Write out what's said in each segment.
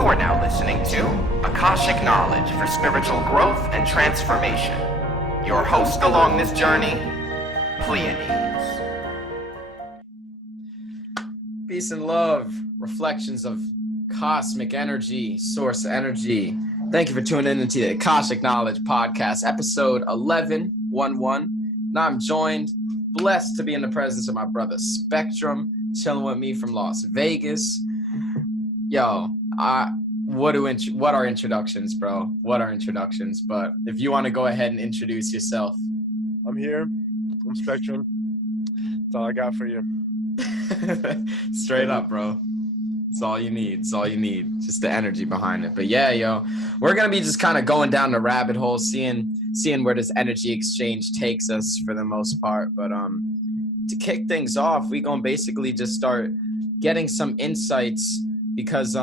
You are now listening to Akashic Knowledge for Spiritual Growth and Transformation. Your host along this journey, Pleiades. Peace and love, reflections of cosmic energy, source energy. Thank you for tuning in to the Akashic Knowledge Podcast, episode 11. Now I'm blessed to be in the presence of my brother Spxtrm, chilling with me from Las Vegas. Yo, what are introductions, bro? What are introductions? But if you want to go ahead and introduce yourself. I'm here. I'm Spxtrm. That's all I got for you. Straight up, bro. It's all you need. It's all you need. Just the energy behind it. But yeah, yo, we're going to be just kind of going down the rabbit hole, seeing where this energy exchange takes us for the most part. But to kick things off, we going to basically just start getting some insights because,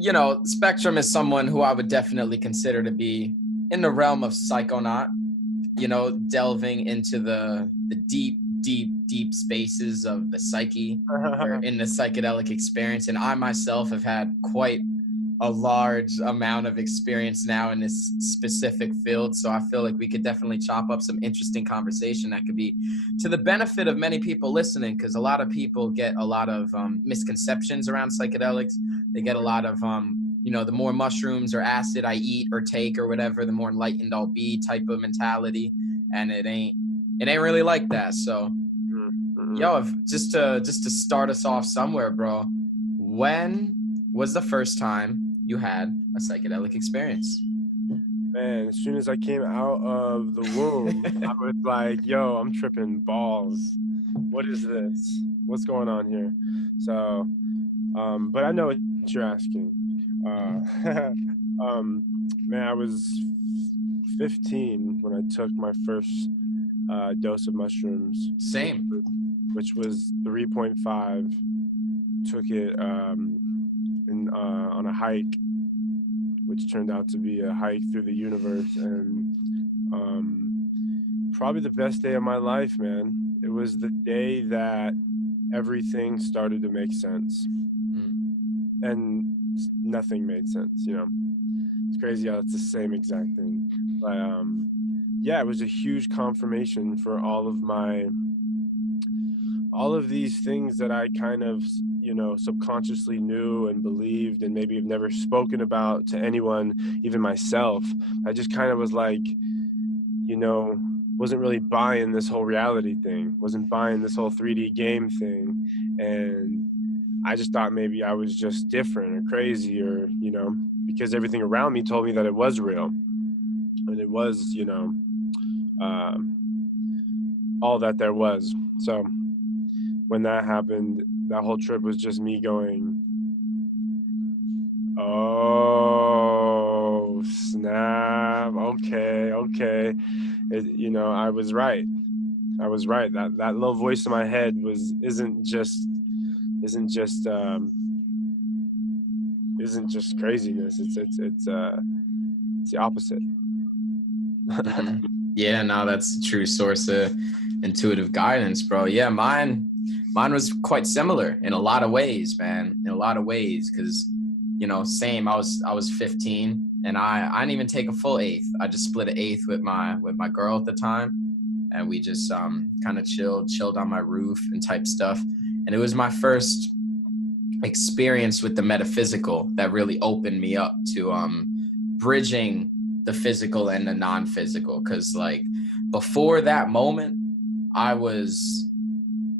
Spxtrm is someone who I would definitely consider to be in the realm of psychonaut, delving into the deep spaces of the psyche or in the psychedelic experience. And I myself have had quite a large amount of experience now in this specific field. So I feel like we could definitely chop up some interesting conversation that could be to the benefit of many people listening, because a lot of people get a lot of misconceptions around psychedelics. They get a lot of, the more mushrooms or acid I eat or take or whatever, the more enlightened I'll be type of mentality. And it ain't really like that. So, yo, just to start us off somewhere, bro, when was the first time you had a psychedelic experience? Man, as soon as I came out of the womb, I was like, yo, I'm tripping balls. What is this? What's going on here? So, but I know what you're asking. Man, I was 15 when I took my first dose of mushrooms. Same. Which was 3.5. Took it on a hike, which turned out to be a hike through the universe, and probably the best day of my life, man. It was the day that everything started to make sense, and nothing made sense. It's crazy how it's the same exact thing, but yeah, it was a huge confirmation for all of these things that I kind of subconsciously knew and believed and maybe have never spoken about to anyone, even myself. I just kind of was like, wasn't really buying this whole reality thing, wasn't buying this whole 3D game thing. And I just thought maybe I was just different or crazy or, because everything around me told me that it was real. And it was, all that there was. So when that happened, that whole trip was just me going, oh, snap. Okay. I was right. That little voice in my head isn't just craziness. It's the opposite. Yeah, no, that's a true source of intuitive guidance, bro. Yeah, mine was quite similar in a lot of ways, man. In a lot of ways, because same. I was 15, and I didn't even take a full eighth. I just split an eighth with my girl at the time, and we just kind of chilled on my roof and type stuff. And it was my first experience with the metaphysical that really opened me up to bridging the physical and the non-physical, because like before that moment I was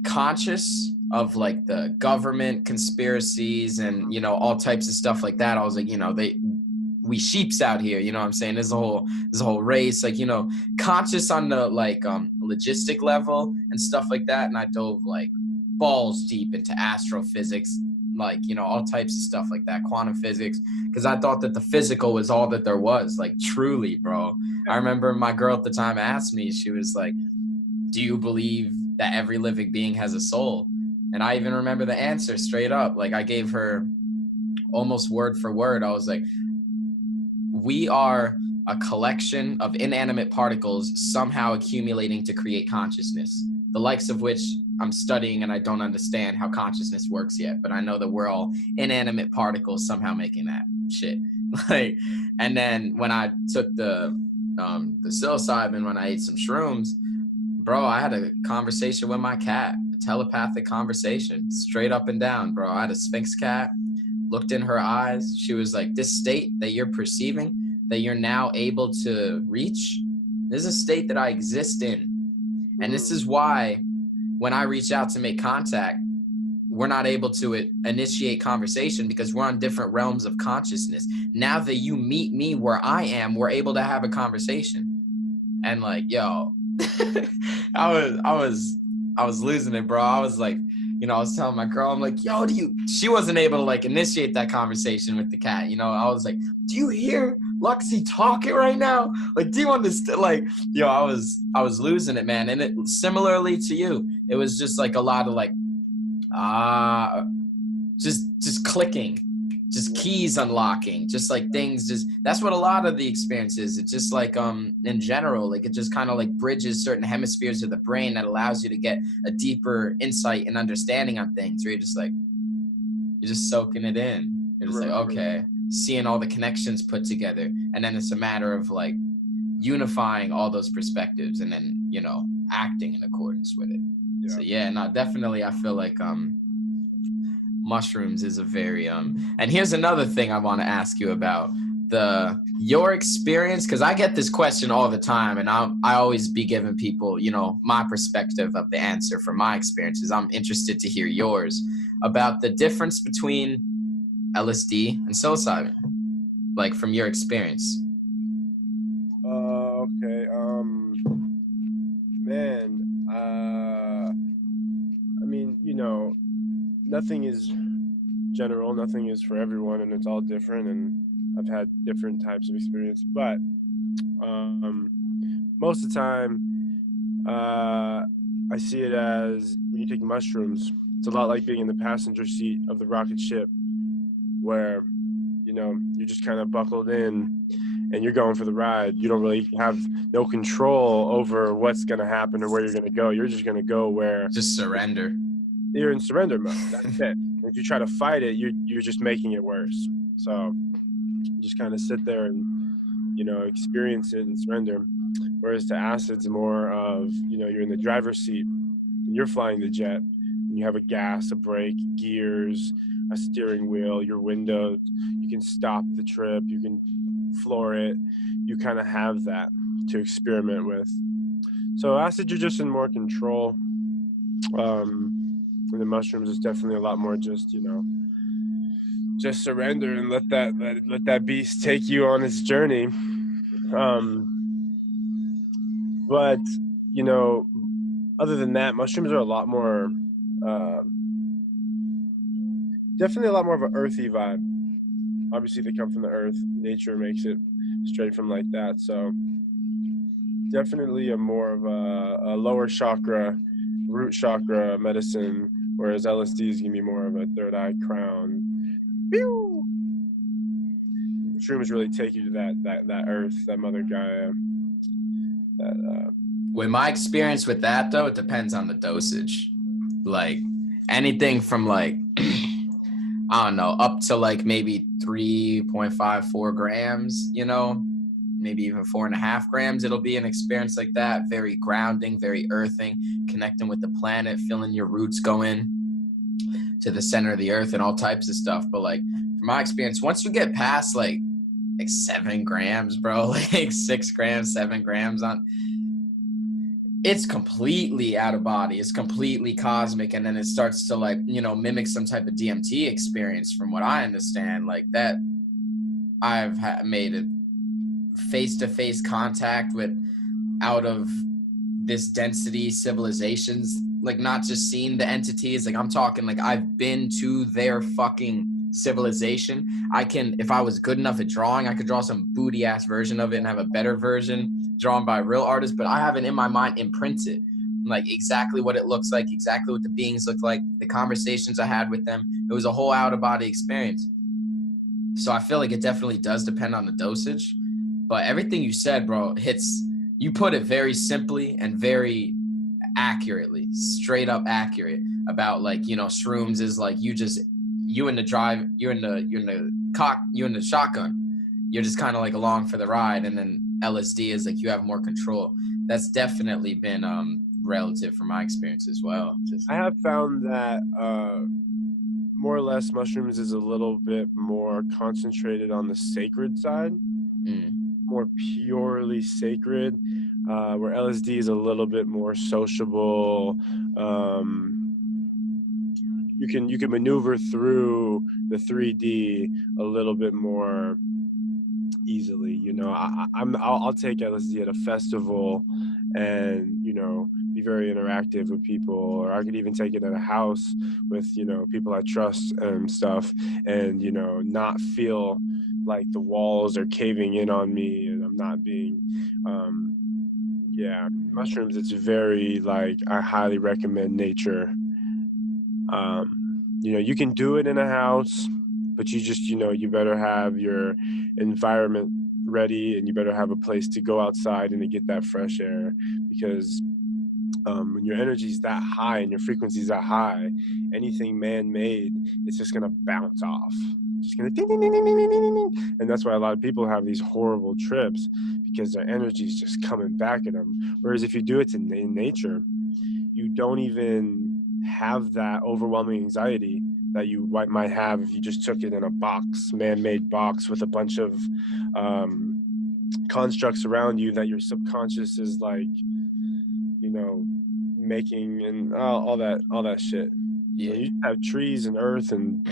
conscious of like the government conspiracies and all types of stuff like that. I was like, we sheeps out here, you know what I'm saying? There's a whole race, like, conscious on the like logistic level and stuff like that. And I dove like balls deep into astrophysics, like, all types of stuff like that, quantum physics, because I thought that the physical was all that there was, like, truly, bro. I remember my girl at the time asked me, she was like, do you believe that every living being has a soul? And I even remember the answer straight up. Like, I gave her almost word for word. I was like, we are a collection of inanimate particles somehow accumulating to create consciousness. the likes of which I'm studying, and I don't understand how consciousness works yet, but I know that we're all inanimate particles somehow making that shit. Like, and then when I took the psilocybin, when I ate some shrooms, bro, I had a conversation with my cat, a telepathic conversation, straight up and down, bro. I had a Sphinx cat, looked in her eyes. She was like, this state that you're perceiving, that you're now able to reach, this is a state that I exist in. And this is why when I reach out to make contact, we're not able to initiate conversation, because we're on different realms of consciousness. Now that you meet me where I am, we're able to have a conversation. And like, yo, I was losing it, bro. I was like, I was telling my girl, I'm like, yo, she wasn't able to like initiate that conversation with the cat. I was like, do you hear Luxie talking right now? Like, do you understand? Like, I was losing it, man. And it similarly to you, it was just like a lot of like, just clicking, just keys unlocking, just like things, that's what a lot of the experience is. It's just like, in general, like it just kind of like bridges certain hemispheres of the brain that allows you to get a deeper insight and understanding on things, where you're just soaking it in. You're just like, okay, seeing all the connections put together. And then it's a matter of like unifying all those perspectives and then, acting in accordance with it. Yeah. So yeah, no, definitely I feel like mushrooms is a very and here's another thing I want to ask you about your experience, because I get this question all the time, and I always be giving people, my perspective of the answer from my experiences. I'm interested to hear yours about the difference between LSD and psilocybin, like from your experience. Okay. Man, I mean, nothing is general, nothing is for everyone, and it's all different, and I've had different types of experience, but most of the time I see it as, when you take mushrooms, it's a lot like being in the passenger seat of the rocket ship, where you're just kind of buckled in and you're going for the ride. You don't really have no control over what's going to happen or where you're going to go. You're just going to go where... Just surrender. You're in surrender mode. That's it. If you try to fight it, you're just making it worse. So just kind of sit there and, experience it and surrender. Whereas to acid's more of, you're in the driver's seat and you're flying the jet. And you have a gas, a brake, gears, a steering wheel, your windows. You can stop the trip. You can floor it. You kind of have that to experiment with. So acid, you're just in more control. And the mushrooms is definitely a lot more just, just surrender and let that beast take you on its journey. But, other than that, mushrooms are a lot more, definitely a lot more of an earthy vibe. Obviously, they come from the earth. Nature makes it straight from like that. So definitely a more of a lower chakra, root chakra medicine, whereas LSD is going to be more of a third eye crown. Pew! Shrooms really take you to that earth, that mother Gaia. With my experience with that, though, it depends on the dosage. Like anything from like, I don't know, up to like maybe 3.5, 4 grams, maybe even 4.5 grams. It'll be an experience like that. Very grounding, very earthing, connecting with the planet, feeling your roots going to the center of the earth and all types of stuff. But like from my experience, once you get past like 7 grams, bro, like 6 grams, 7 grams it's completely out of body. It's completely cosmic. And then it starts to like, mimic some type of DMT experience from what I understand. Like that, I've made a face-to-face contact with out of this density civilizations, like not just seeing the entities. Like I'm talking like I've been to their fucking civilization. If I was good enough at drawing, I could draw some booty ass version of it and have a better version drawn by real artists, but I have it in my mind imprinted, like exactly what it looks like, exactly what the beings look like, the conversations I had with them. It was a whole out of body experience. So I feel like it definitely does depend on the dosage, but everything you said, bro, you put it very simply and very accurately, straight up accurate about like, you know, shrooms is like you in the shotgun. You're just kind of like along for the ride, and then LSD is like you have more control. That's definitely been relative from my experience as well. I have found that more or less mushrooms is a little bit more concentrated on the sacred side, more purely sacred, where LSD is a little bit more sociable. You can maneuver through the 3D a little bit more easily. You know, I'll take LSD at a festival and, you know, be very interactive with people, or I could even take it at a house with, you know, people I trust and stuff, and, you know, not feel like the walls are caving in on me and I'm not being mushrooms, it's very like, I highly recommend nature. You know, you can do it in a house, but you just, you know, you better have your environment ready, and you better have a place to go outside and to get that fresh air, because when your energy is that high and your frequency is that high, anything man-made, it's just gonna bounce off. Just gonna ding, ding, ding, ding, ding, ding, ding. And that's why a lot of people have these horrible trips, because their energy is just coming back at them. Whereas if you do it in nature, you don't even have that overwhelming anxiety that you might have if you just took it in a box, man-made box with a bunch of constructs around you that your subconscious is like, you know, making, and all that shit. Yeah. So you have trees and earth and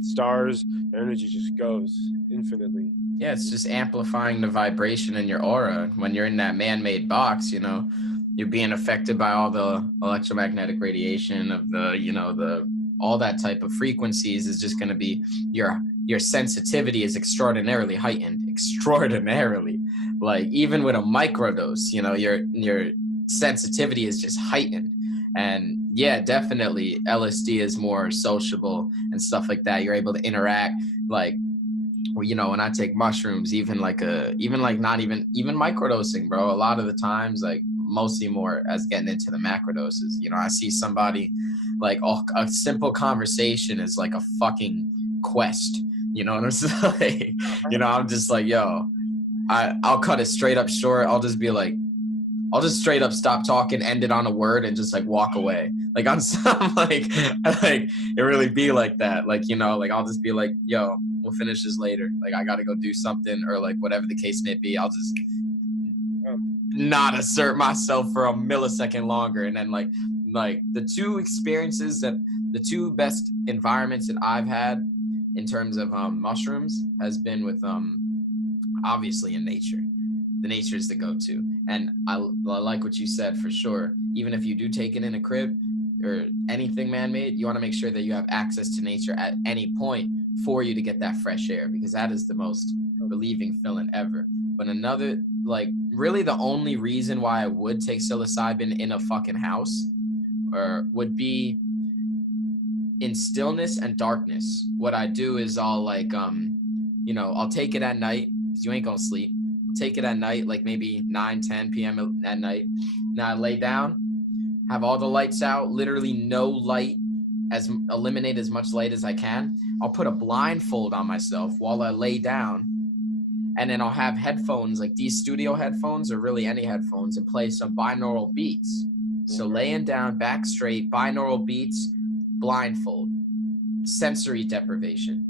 stars, energy just goes infinitely. Yeah, it's just amplifying the vibration in your aura. When you're in that man-made box, you know, you're being affected by all the electromagnetic radiation of the, you know, all that type of frequencies is just going to be, your sensitivity is extraordinarily heightened, like even with a microdose, you know, your sensitivity is just heightened. And yeah, definitely LSD is more sociable and stuff like that. You're able to interact, like, you know, when I take mushrooms, even not even microdosing, bro, a lot of the times, like mostly more as getting into the macrodoses, you know, I see somebody like, oh, a simple conversation is like a fucking quest, you know what I'm saying? You know, I'm just like, yo, I'll cut it straight up short. I'll just straight up stop talking, end it on a word, and just like walk away. Like I'm like it really be like that. Like, you know, like I'll just be like, yo, we'll finish this later. Like I gotta go do something, or like whatever the case may be. I'll just not assert myself for a millisecond longer. And then like the two best environments that I've had in terms of mushrooms has been with obviously in nature. The nature is the go-to. And I like what you said, for sure. Even if you do take it in a crib or anything man-made, you want to make sure that you have access to nature at any point for you to get that fresh air, because that is the most relieving feeling ever. But another, like, really the only reason why I would take psilocybin in a fucking house would be in stillness and darkness. What I do is I'll like, you know, I'll take it at night, because you ain't gonna sleep. Take it at night, like maybe 9-10 p.m. at night. Now I lay down, have all the lights out, literally no light, eliminate as much light as I can. I'll put a blindfold on myself while I lay down, and then I'll have headphones, like these studio headphones or really any headphones, and play some binaural beats. So laying down, back straight, binaural beats, blindfold, sensory deprivation.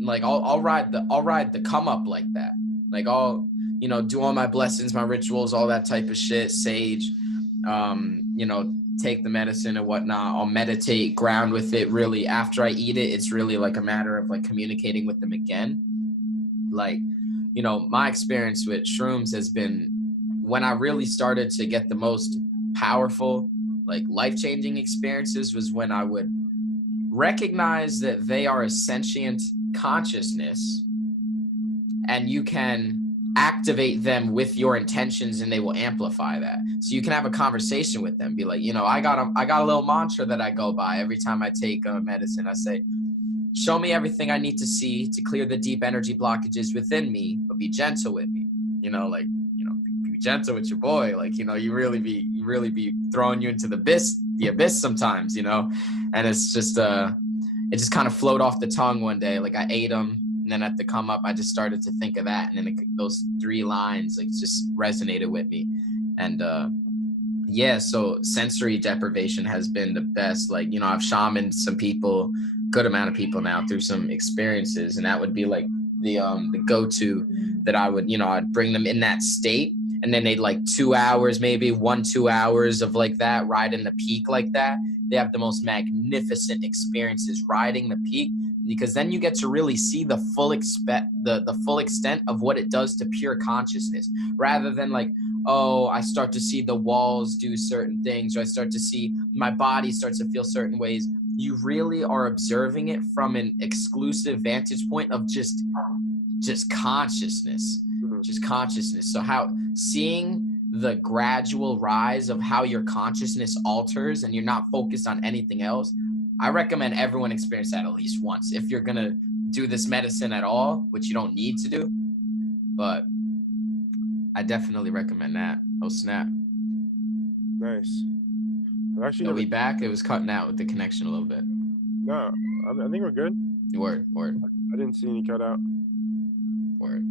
Like I'll ride the come up like that. Like I'll, you know, do all my blessings, my rituals, all that type of shit, sage, you know, take the medicine and whatnot. I'll meditate, ground with it. Really, after I eat it, it's really like a matter of like communicating with them again. Like, you know, my experience with shrooms has been when I really started to get the most powerful, like life-changing experiences was when I would recognize that they are a sentient consciousness, and you can activate them with your intentions, and they will amplify that. So you can have a conversation with them, be like, you know, I got a little mantra that I go by every time I take medicine. I say, show me everything I need to see to clear the deep energy blockages within me, but be gentle with me. You know, like, you know, be gentle with your boy. Like, you know, you really be throwing you into the abyss sometimes, you know? And it's just, it just kind of flowed off the tongue one day. Like I ate them, and then at the come up, I just started to think of that. And then those 3 lines, like, just resonated with me. And, yeah, so sensory deprivation has been the best. Like, you know, I've shamaned some people, good amount of people now, through some experiences, and that would be like the go-to that I would, you know, I'd bring them in that state, and then they'd like 2 hours, maybe 2 hours of like that, riding the peak like that. They have the most magnificent experiences riding the peak, because then you get to really see the full extent of what it does to pure consciousness, rather than like, oh, I start to see the walls do certain things, or I start to see my body starts to feel certain ways. You really are observing it from an exclusive vantage point of just consciousness, So how seeing the gradual rise of how your consciousness alters and you're not focused on anything else, I recommend everyone experience that at least once. If you're going to do this medicine at all, which you don't need to do, but I definitely recommend that. Oh, snap. Nice. I've actually Are we back? It was cutting out with the connection a little bit. No, I think we're good. Word. I didn't see any cut out. Word.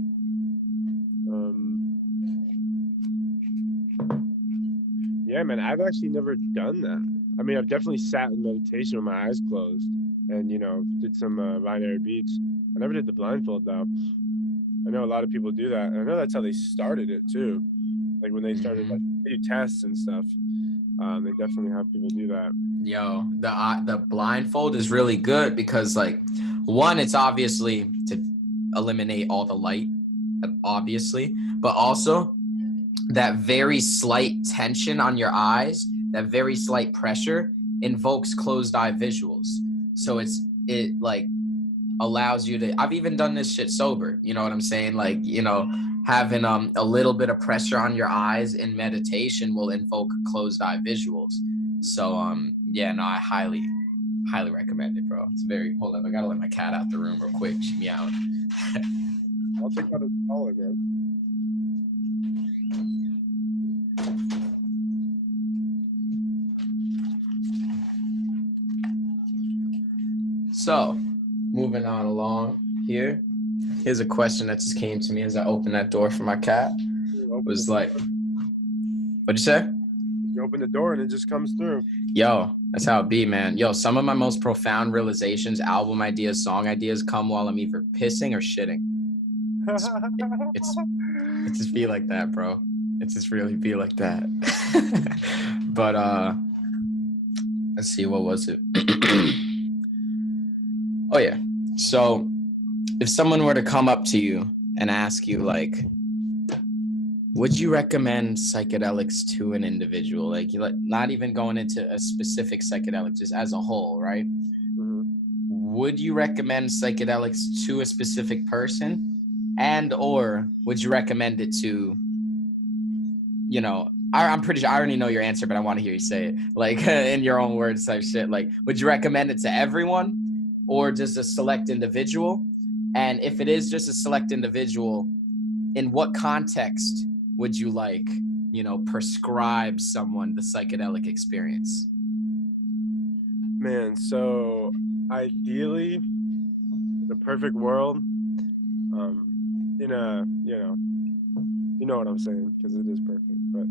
Yeah, man, I've actually never done that. I mean, I've definitely sat in meditation with my eyes closed and, you know, did some binary beats. I never did the blindfold, though. I know a lot of people do that. And I know that's how they started it, too. Like, when they started, like, they do tests and stuff, they definitely have people do that. Yo, the blindfold is really good because, like, one, it's obviously to eliminate all the light, obviously, but also that very slight tension on your eyes, that very slight pressure invokes closed eye visuals. So it like allows you to, I've even done this shit sober, you know what I'm saying? Like, you know, having a little bit of pressure on your eyes in meditation will invoke closed eye visuals. So yeah, no, I highly recommend it, bro. It's very, hold up, I gotta let my cat out the room real quick. She meowed. I'll take out a caller, man. So, moving on along here. Here's a question that just came to me as I opened that door for my cat. It was like, what'd you say? You open the door and it just comes through. Yo, that's how it be, man. Yo, some of my most profound realizations, album ideas, song ideas come while I'm either pissing or shitting. It just be like that, bro. It just really be like that. But let's see, what was it? Oh yeah. So if someone were to come up to you and ask you, like, would you recommend psychedelics to an individual? Like, not even going into a specific psychedelic, just as a whole, right? Mm-hmm. Would you recommend psychedelics to a specific person? And or would you recommend it to, you know, I'm pretty sure I already know your answer, but I want to hear you say it, like, in your own words type shit. Like, would you recommend it to everyone or just a select individual? And if it is just a select individual, in what context would you, like, you know, prescribe someone the psychedelic experience? Man, so ideally, in a perfect world, in a, you know what I'm saying, because it is perfect, but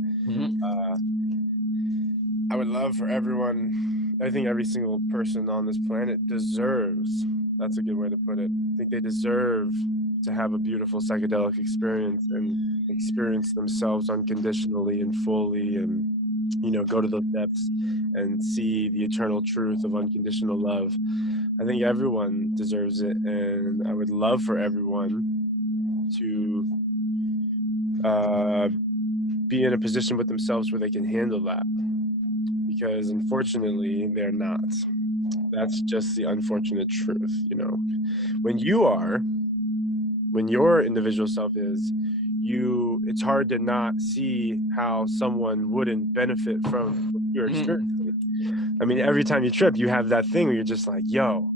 I would love for everyone, I think every single person on this planet deserves, that's a good way to put it, I think they deserve to have a beautiful psychedelic experience and experience themselves unconditionally and fully, and, you know, go to those depths and see the eternal truth of unconditional love. I think everyone deserves it, and I would love for everyone to be in a position with themselves where they can handle that, because unfortunately they're not. That's just the unfortunate truth, you know. When your individual self is, it's hard to not see how someone wouldn't benefit from your experience. I mean, every time you trip, you have that thing where you're just like, yo,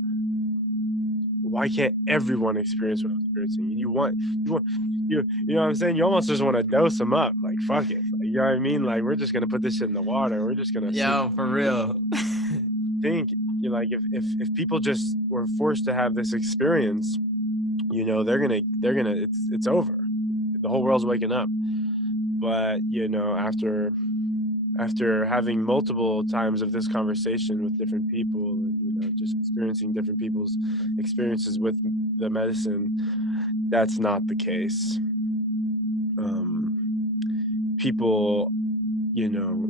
why can't everyone experience what I'm experiencing? You know what I'm saying? You almost just want to dose them up. Like, fuck it. Like, you know what I mean? Like, we're just going to put this shit in the water. We're just going to Yo, for real. think, you know, like if people just were forced to have this experience, you know, they're gonna it's over. The whole world's waking up. But, you know, after having multiple times of this conversation with different people, and, you know, just experiencing different people's experiences with the medicine, that's not the case. People, you know,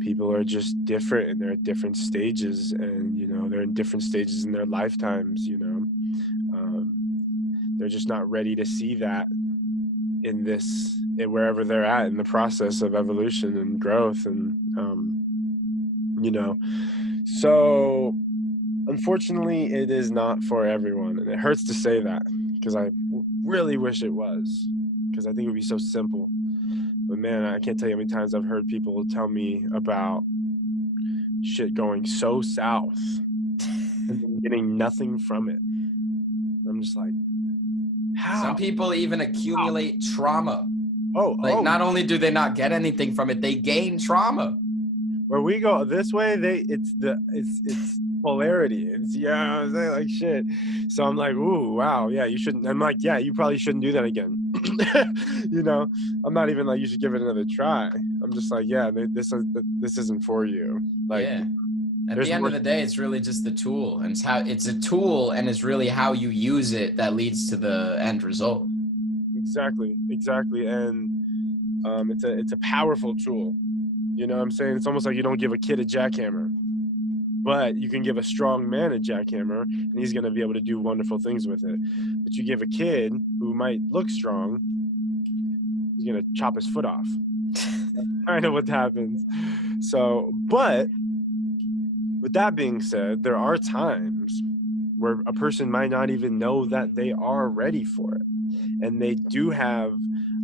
people are just different, and they're at different stages, and, you know, they're in different stages in their lifetimes, you know. They're just not ready to see that wherever they're at in the process of evolution and growth, and you know, so unfortunately it is not for everyone, and it hurts to say that, because I really wish it was, because I think it would be so simple. But man, I can't tell you how many times I've heard people tell me about shit going so south and getting nothing from it. I'm just like, how? Some people even accumulate trauma. Oh, not only do they not get anything from it, they gain trauma. Where we go this way, it's polarity. It's, yeah, I'm saying, like, shit. So I'm like, ooh, wow, yeah, you shouldn't. I'm like, yeah, you probably shouldn't do that again. You know, I'm not even like, you should give it another try. I'm just like, yeah, this isn't for you. Like, yeah. At the end of the day, it's really just the tool, and it's a tool, and it's really how you use it that leads to the end result. Exactly, and it's a powerful tool. You know what I'm saying? It's almost like you don't give a kid a jackhammer, but you can give a strong man a jackhammer, and he's going to be able to do wonderful things with it. But you give a kid who might look strong, he's going to chop his foot off. That's kind of what happens. So, but with that being said, there are times where a person might not even know that they are ready for it, and they do have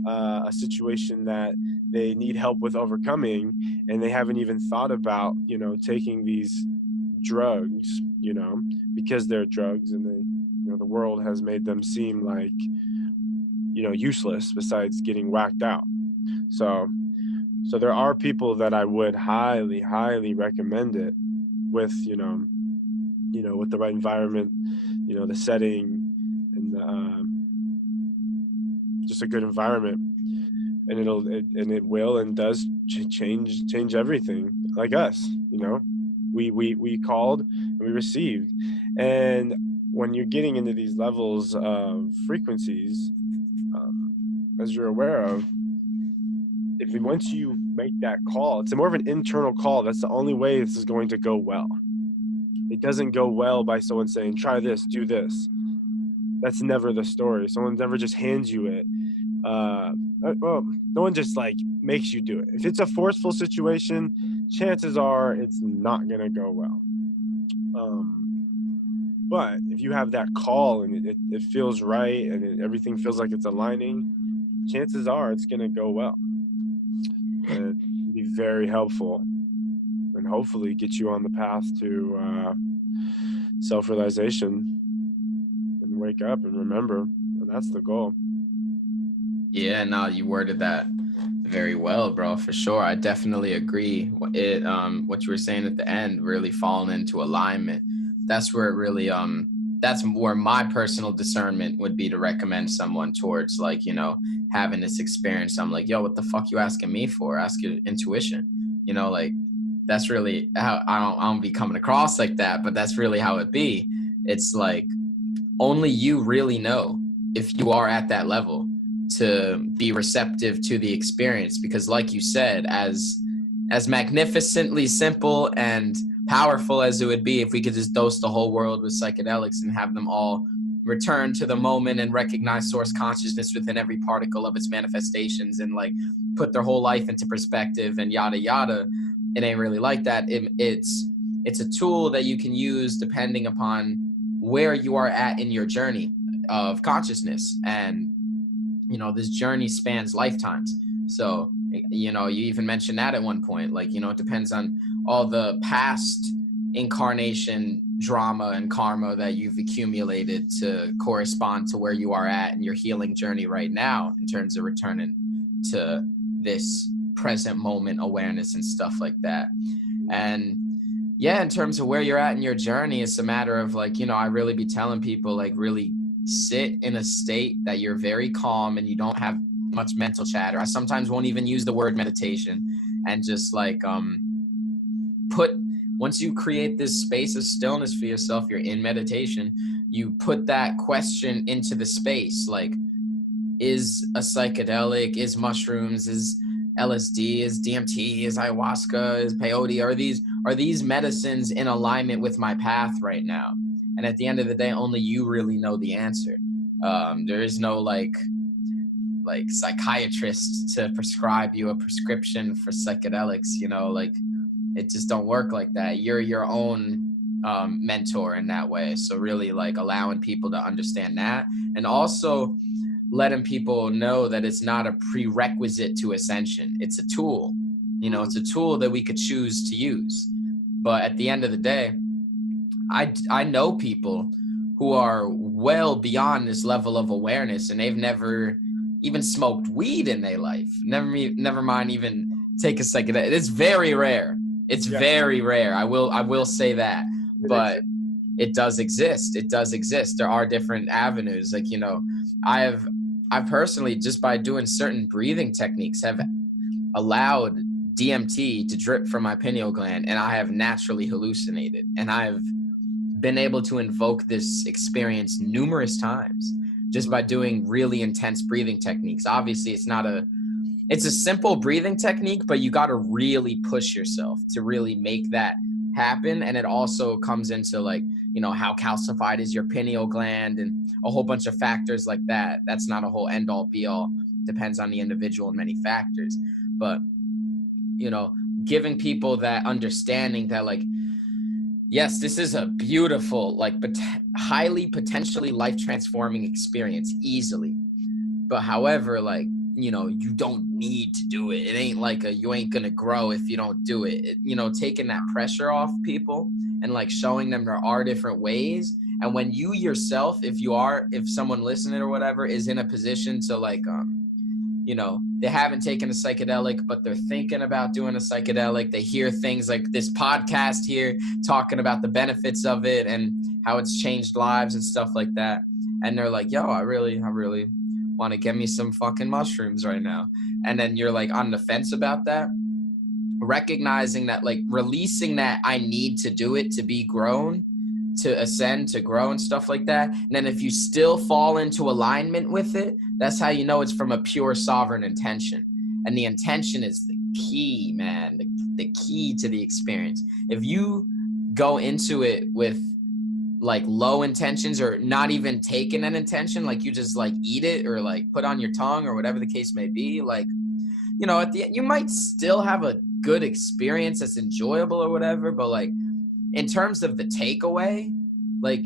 a situation that they need help with overcoming, and they haven't even thought about, you know, taking these drugs, you know, because they're drugs, and you know, the world has made them seem like, you know, useless besides getting whacked out. So there are people that I would highly recommend it with, you know, with the right environment, you know, the setting, and just a good environment, and it will and does change everything. Like us, you know, we called and we received. And when you're getting into these levels of frequencies, as you're aware of, once you make that call, it's more of an internal call. That's the only way this is going to go well. It doesn't go well by someone saying, try this, do this. That's never the story. Someone never just hands you it. Well, no one just like makes you do it. If it's a forceful situation, chances are it's not gonna go well. But if you have that call and it feels right, and everything feels like it's aligning, chances are it's gonna go well. And be very helpful, and hopefully get you on the path to self-realization and wake up and remember. And that's the goal. Yeah, no, you worded that very well, bro, for sure. I definitely agree. What you were saying at the end, really falling into alignment. That's where it really, that's where my personal discernment would be to recommend someone towards, like, you know, having this experience. I'm like, yo, what the fuck you asking me for? Ask your intuition. You know, like, that's really how I don't be coming across like that, but that's really how it be. It's like, only you really know if you are at that level to be receptive to the experience. Because like you said, as magnificently simple and powerful as it would be if we could just dose the whole world with psychedelics and have them all return to the moment and recognize source consciousness within every particle of its manifestations, and like put their whole life into perspective and yada yada, it ain't really like that. It's a tool that you can use depending upon where you are at in your journey of consciousness. And you know, this journey spans lifetimes. So, you know, you even mentioned that at one point, like, you know, it depends on all the past incarnation drama and karma that you've accumulated to correspond to where you are at in your healing journey right now in terms of returning to this present moment awareness and stuff like that. And yeah, in terms of where you're at in your journey, it's a matter of like, you know, I really be telling people like really sit in a state that you're very calm and you don't have much mental chatter. I sometimes won't even use the word meditation, and just like once you create this space of stillness for yourself, you're in meditation, you put that question into the space, like, is a psychedelic, is mushrooms, is LSD, is DMT, is ayahuasca, is peyote, are these medicines in alignment with my path right now? And at the end of the day, only you really know the answer. There is no like psychiatrist to prescribe you a prescription for psychedelics, you know, like it just don't work like that. You're your own mentor in that way. So really like allowing people to understand that, and also letting people know that it's not a prerequisite to ascension. It's a tool, you know, it's a tool that we could choose to use. But at the end of the day, I know people who are well beyond this level of awareness, and they've never even smoked weed in their life. Never mind even take a psychedelic. It's very rare. It's very rare. I will say that, but it does exist. It does exist. There are different avenues. Like, you know, I personally, just by doing certain breathing techniques, have allowed DMT to drip from my pineal gland, and I have naturally hallucinated. And I've been able to invoke this experience numerous times just by doing really intense breathing techniques. Obviously, it's a simple breathing technique, but you got to really push yourself to really make that happen. And it also comes into like, you know, how calcified is your pineal gland and a whole bunch of factors like that. That's not a whole end all be all. Depends on the individual and many factors. But, you know, giving people that understanding that like, yes, this is a beautiful, like highly potentially life transforming experience easily. But however, like, you know, you don't need to do it. It ain't like you ain't gonna grow if you don't do it. You know, taking that pressure off people and like showing them there are different ways. And when you yourself, if someone listening or whatever is in a position to like, you know, they haven't taken a psychedelic, but they're thinking about doing a psychedelic. They hear things like this podcast here talking about the benefits of it and how it's changed lives and stuff like that. And they're like, yo, I really want to get me some fucking mushrooms right now. And then you're like on the fence about that, recognizing that, like releasing that I need to do it to be grown, to ascend, to grow and stuff like that. And then if you still fall into alignment with it, that's how you know it's from a pure sovereign intention. And the intention is the key, man, the key to the experience. If you go into it with like low intentions or not even taking an intention, like you just like eat it or like put on your tongue or whatever the case may be, like, you know, at the end you might still have a good experience that's enjoyable or whatever, but like in terms of the takeaway, like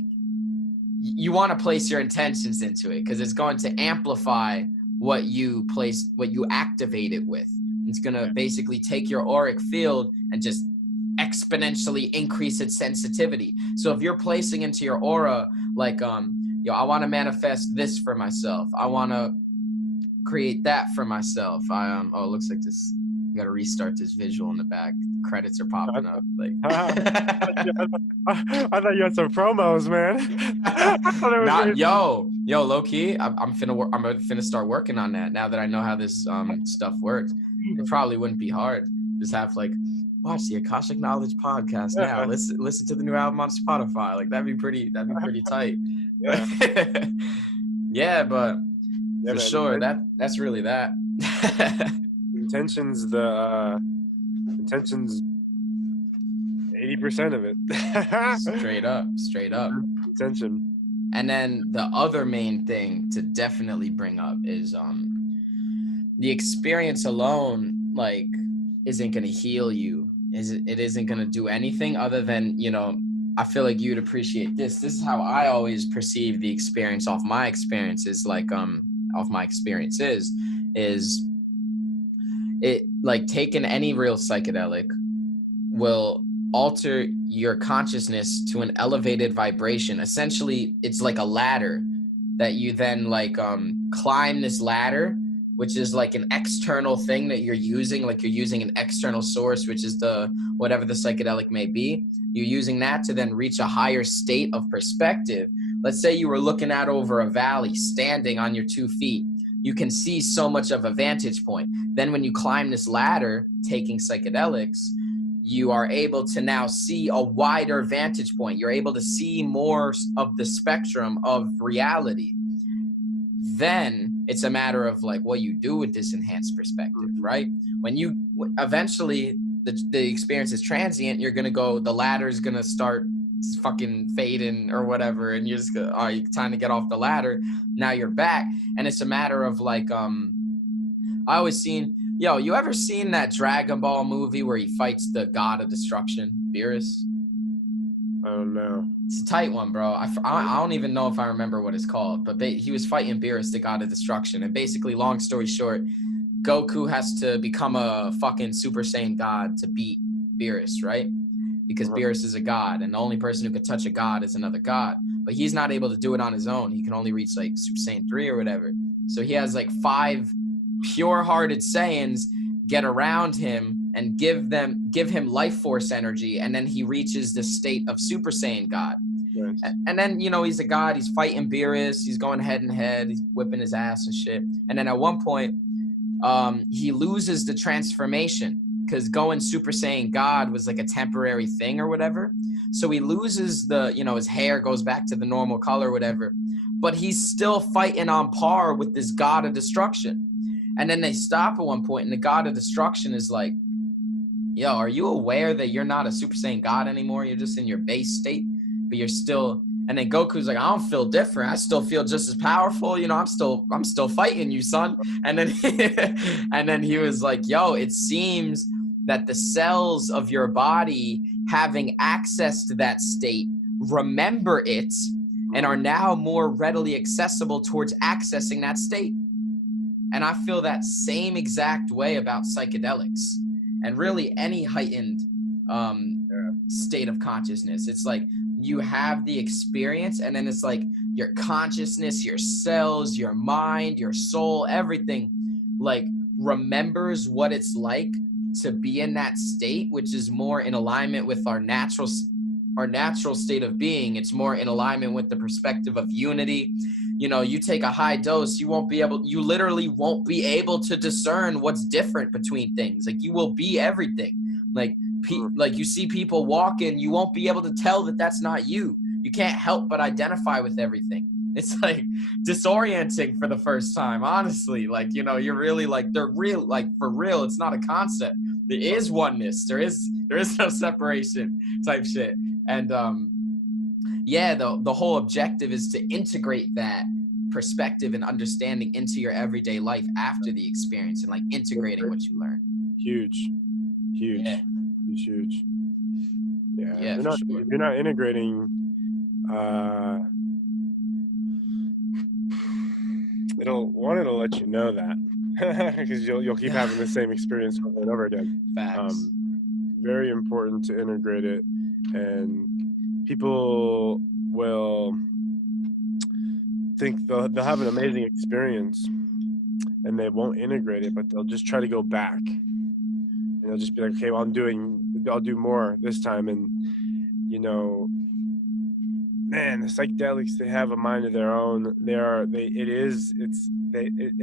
you want to place your intentions into it because it's going to amplify what you activate it with. It's going to basically take your auric field and just exponentially increase its sensitivity. So if you're placing into your aura like I want to manifest this for myself, I want to create that for myself, it looks like this, got to restart this visual in the back. Credits are popping up. Like I thought you had some promos, man. Yo, low key, I'm finna start working on that now that I know how this stuff works. It probably wouldn't be hard. Just have like watch the Akashic Knowledge podcast now. Listen to the new album on Spotify. Like that'd be pretty tight. Yeah, but for man, sure, that's really that. Intentions 80% of it. straight up Intention. And then the other main thing to definitely bring up is the experience alone like isn't going to heal you. It isn't going to do anything other than, you know, I feel like you'd appreciate this is how I always perceive the experience off my experiences, like off my experiences is it like taking any real psychedelic will alter your consciousness to an elevated vibration. Essentially, it's like a ladder that you then like climb this ladder, which is like an external thing that you're using, like you're using an external source, which is the whatever the psychedelic may be. You're using that to then reach a higher state of perspective. Let's say you were looking out over a valley, standing on your 2 feet. You can see so much of a vantage point. Then when you climb this ladder, taking psychedelics, you are able to now see a wider vantage point. You're able to see more of the spectrum of reality. Then it's a matter of like what you do with this enhanced perspective, right? When you eventually the experience is transient, you're gonna go, the ladder's gonna start fucking fading or whatever, and you're just gonna, all right, time to get off the ladder. Now you're back, and it's a matter of like I always seen, you ever seen that Dragon Ball movie where he fights the god of destruction, Beerus? I don't know. It's a tight one, bro. I don't even know if I remember what it's called, but he was fighting Beerus, the god of destruction. And basically, long story short, Goku has to become a fucking Super Saiyan god to beat Beerus, right? Because Beerus is a god, and the only person who could touch a god is another god. But he's not able to do it on his own. He can only reach like Super Saiyan 3 or whatever. So he has like 5 pure-hearted Saiyans get around him and give him life force energy, and then he reaches the state of Super Saiyan God. Yes. And then, he's a god, he's fighting Beerus, he's going head and head, he's whipping his ass and shit. And then at one point, he loses the transformation because going Super Saiyan God was like a temporary thing or whatever. So he loses his hair goes back to the normal color or whatever, but he's still fighting on par with this god of destruction. And then they stop at one point, and the god of destruction is like, yo, are you aware that you're not a Super Saiyan God anymore? You're just in your base state, but you're still. And then Goku's like, I don't feel different. I still feel just as powerful. I'm still fighting you, son. And then he was like, yo, it seems that the cells of your body having access to that state remember it and are now more readily accessible towards accessing that state. And I feel that same exact way about psychedelics and really any heightened state of consciousness. It's like you have the experience, and then it's like your consciousness, your cells, your mind, your soul, everything like remembers what it's like to be in that state, which is more in alignment with our natural state of being. It's more in alignment with the perspective of unity. You take a high dose, you literally won't be able to discern what's different between things. Like you will be everything. Like you see people walking, you won't be able to tell that that's not you. You can't help but identify with everything. It's like disorienting for the first time, honestly. Like, you're really like, they're real, like for real, it's not a concept. There is oneness. There is no separation type shit. And the whole objective is to integrate that perspective and understanding into your everyday life after the experience, and like integrating what you learn. Huge. Yeah. Huge. Yeah. If you're not integrating, it'll let you know that because you'll keep having the same experience over and over again. Facts. Very important to integrate it, and people will think they'll have an amazing experience and they won't integrate it, but they'll just try to go back, and they'll just be like, okay, well, I'll do more this time. And man, the psychedelics, they have a mind of their own. It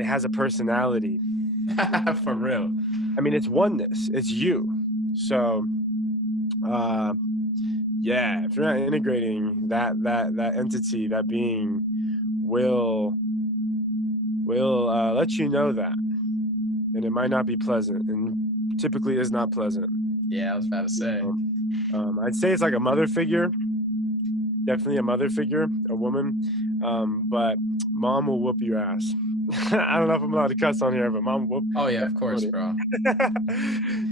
has a personality. For real. I mean, it's oneness. It's you. So, if you're not integrating that entity, that being will let you know that, and it might not be pleasant, and typically is not pleasant. Yeah, I was about to say. I'd say it's like a mother figure. Definitely a mother figure, a woman, but mom will whoop your ass. I don't know if I'm allowed to cuss on here, but mom will whoop. Oh yeah, of course, bro.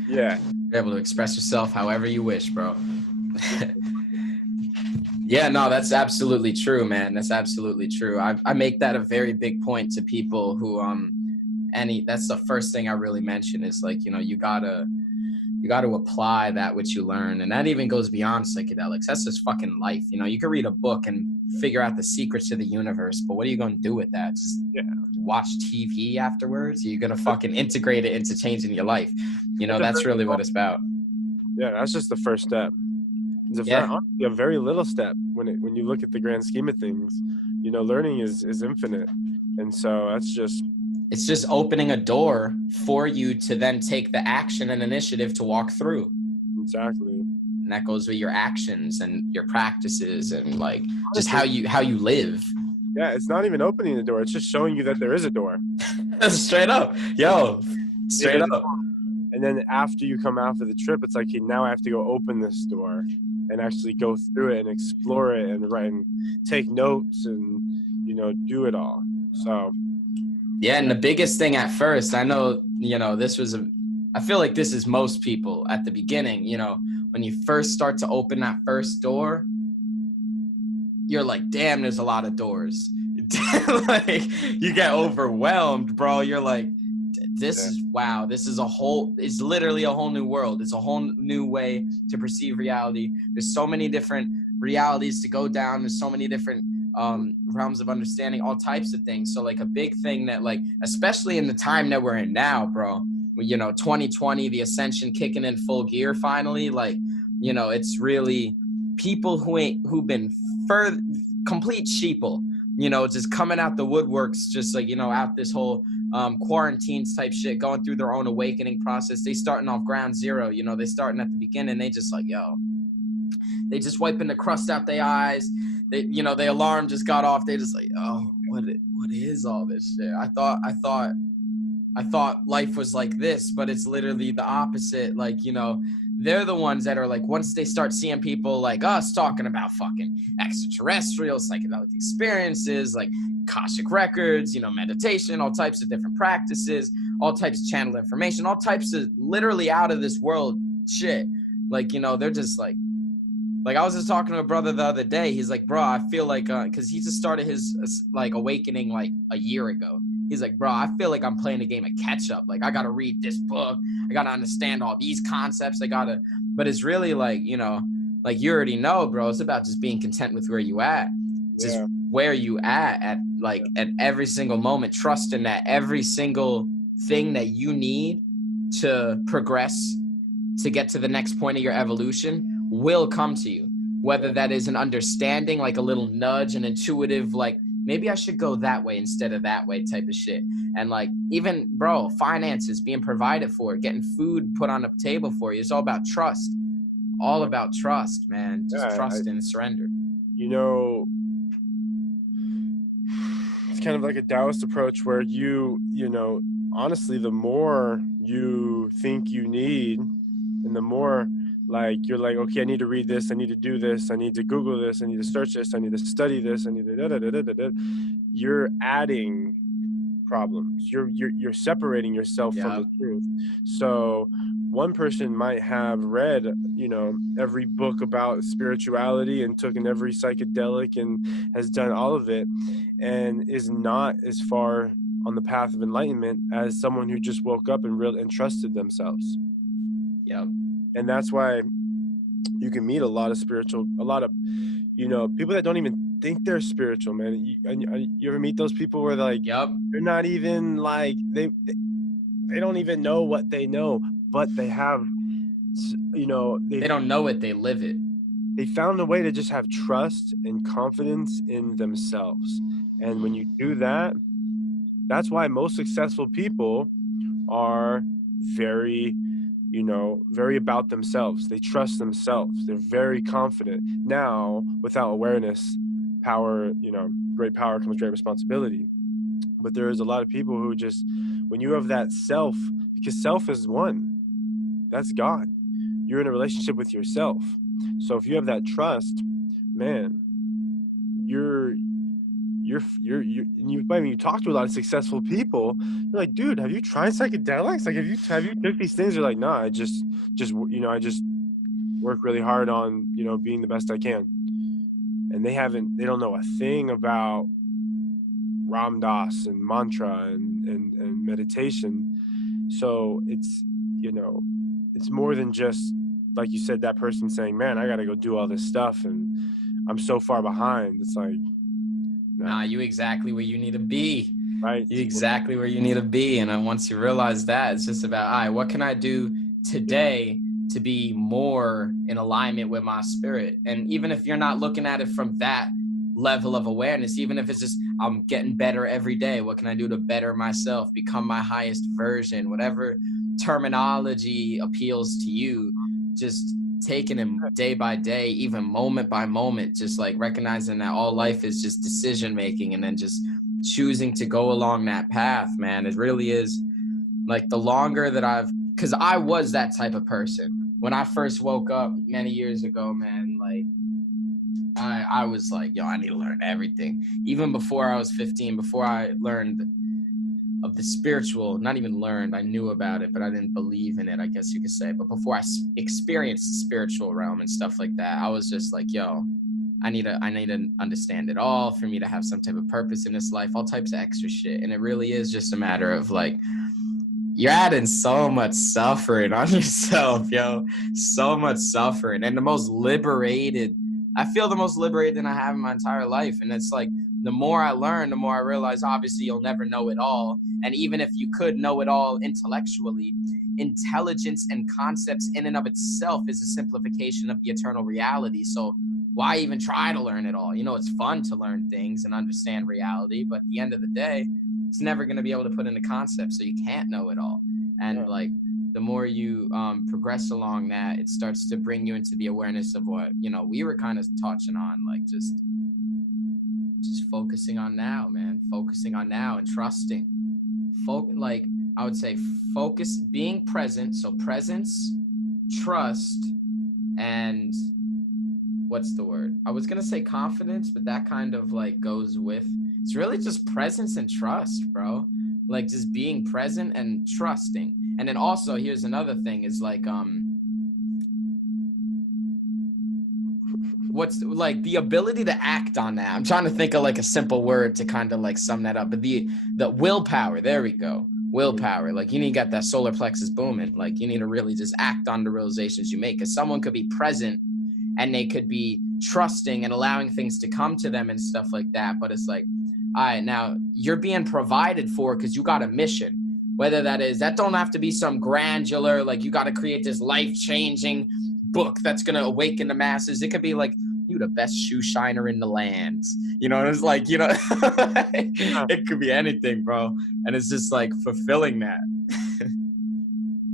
Yeah. Be able to express yourself however you wish, bro. Yeah, no, that's absolutely true, man. That's absolutely true. I make that a very big point to people who that's the first thing I really mention is like, you gotta You got to apply that which you learn. And that even goes beyond psychedelics. That's just fucking life. You know, you can read a book and figure out the secrets to the universe, but what are you going to do with that? Just watch TV afterwards? You're going to fucking integrate it into changing your life. You know, that's really what it's about. Yeah, that's just the first step. It's a very little step when you look at the grand scheme of things. You know, learning is infinite. And so it's just opening a door for you to then take the action and initiative to walk through. Exactly. And that goes with your actions and your practices and like just how you live. Yeah, it's not even opening the door. It's just showing you that there is a door. Straight up. Straight up. And then after you come out of the trip, it's like, okay, now I have to go open this door and actually go through it and explore it and write and take notes and, you know, do it all. So. Yeah, and the biggest thing at first, I know, you know, I feel like this is most people at the beginning, you know, when you first start to open that first door, you're like, damn, there's a lot of doors. Like, you get overwhelmed, bro. You're like, this is it's literally a whole new world. It's a whole new way to perceive reality. There's so many different realities to go down. There's so many different realms of understanding, all types of things. So like a big thing that like, especially in the time that we're in now, bro, you know, 2020, the ascension kicking in full gear finally, like, you know, it's really people who've been complete sheeple, you know, just coming out the woodworks, just like, you know, out this whole quarantines type shit, going through their own awakening process. They starting off ground zero, you know, they starting at the beginning. They just like, they just wiping the crust out their eyes. They, you know, the alarm just got off. They just like, oh, what is all this shit? I thought life was like this, but it's literally the opposite. Like, you know, they're the ones that are like, once they start seeing people like us talking about fucking extraterrestrial psychedelic experiences, like Akashic records, you know, meditation, all types of different practices, all types of channel information, all types of literally out of this world shit. Like, you know, they're just like I was just talking to a brother the other day. He's like, bro, I feel like, cause he just started his like awakening like a year ago. He's like, bro, I feel like I'm playing a game of catch up. Like I got to read this book. I got to understand all these concepts. But it's really like, you know, like you already know, bro, it's about just being content with where you at. Just where you at every single moment, trusting that every single thing that you need to progress, to get to the next point of your evolution will come to you. Whether that is an understanding, like a little nudge, an intuitive, like, maybe I should go that way instead of that way type of shit. And like, even, bro, finances being provided for, getting food put on the table for you. It's all about trust. All about trust, man. Just trust and surrender. You know, it's kind of like a Taoist approach where you know, honestly, the more you think you need and the more like you're like, okay, I need to read this, I need to do this, I need to Google this, I need to search this, I need to study this, I need to you're adding problems. You're separating yourself from the truth. So one person might have read, you know, every book about spirituality and taken every psychedelic and has done all of it and is not as far on the path of enlightenment as someone who just woke up and trusted themselves. Yep. And that's why you can meet a lot of, you know, people that don't even think they're spiritual, man. You ever meet those people where they're like, they're not even like, they don't even know what they know, but they have, you know, they don't know it, they live it. They found a way to just have trust and confidence in themselves. And when you do that, that's why most successful people are very, you know, very about themselves. They trust themselves. They're very confident. Now, without awareness, power, you know, great power comes great responsibility. But there is a lot of people who just, when you have that self, because self is one, that's God. You're in a relationship with yourself. So if you have that trust, man, you talk to a lot of successful people, you're like, dude, have you tried psychedelics? Like, have you took these things? You're like, nah, I just you know, I just work really hard on, you know, being the best I can. And they don't know a thing about Ram Dass and mantra and meditation. So it's, you know, it's more than just, like you said, that person saying, man, I got to go do all this stuff and I'm so far behind. It's like, nah, you exactly where you need to be. Right. You exactly where you need to be. And then once you realize that, it's just about, all right, what can I do today to be more in alignment with my spirit? And even if you're not looking at it from that level of awareness, even if it's just, I'm getting better every day, what can I do to better myself, become my highest version, whatever terminology appeals to you, just taking it day by day, even moment by moment, just like recognizing that all life is just decision making, and then just choosing to go along that path, man. It really is like the longer that because I was that type of person when I first woke up many years ago, man. Like I was like, yo, I need to learn everything. Even before I was 15, before I learned of the spiritual, not even learned, I knew about it, but I didn't believe in it, I guess you could say. But before I experienced the spiritual realm and stuff like that, I was just like, yo, I need to understand it all for me to have some type of purpose in this life, all types of extra shit. And it really is just a matter of like, you're adding so much suffering on yourself, yo, so much suffering. And I feel the most liberated than I have in my entire life. And it's like, the more I learn, the more I realize, obviously, you'll never know it all. And even if you could know it all intellectually, intelligence and concepts in and of itself is a simplification of the eternal reality. So why even try to learn it all? You know, it's fun to learn things and understand reality, but at the end of the day, it's never going to be able to put into concepts, so you can't know it all. And like, the more you progress along that, it starts to bring you into the awareness of what, you know, we were kind of touching on, like just focusing on now, man, focusing on now and trusting. Like I would say focus, being present. So presence, trust, and what's the word? I was going to say confidence, but that kind of like goes with, it's really just presence and trust, bro. Like just being present and trusting. And then also here's another thing is like, what's like the ability to act on that. I'm trying to think of like a simple word to kind of like sum that up, but the willpower, there we go. Willpower. Like you need to get that solar plexus booming. Like you need to really just act on the realizations you make, because someone could be present and they could be trusting and allowing things to come to them and stuff like that. But it's like, all right, now you're being provided for because you got a mission. Whether that don't have to be some granular, like you got to create this life-changing book that's going to awaken the masses. It could be like, you the best shoe shiner in the land. You know, it's like, you know, it could be anything, bro. And it's just like fulfilling that.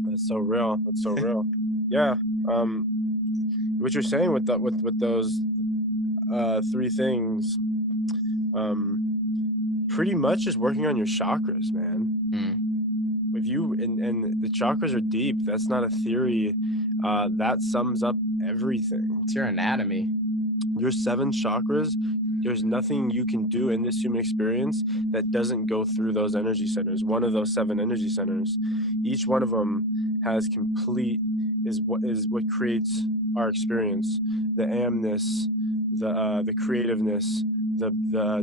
That's so real. That's so real. Yeah. What you're saying with those three things, pretty much just working on your chakras, man. If you and the chakras are deep, that's not a theory. That sums up everything. It's your anatomy. Your 7 chakras, there's nothing you can do in this human experience that doesn't go through those energy centers. One of those 7 energy centers, each one of them has is what creates our experience. The amness, the creativeness, the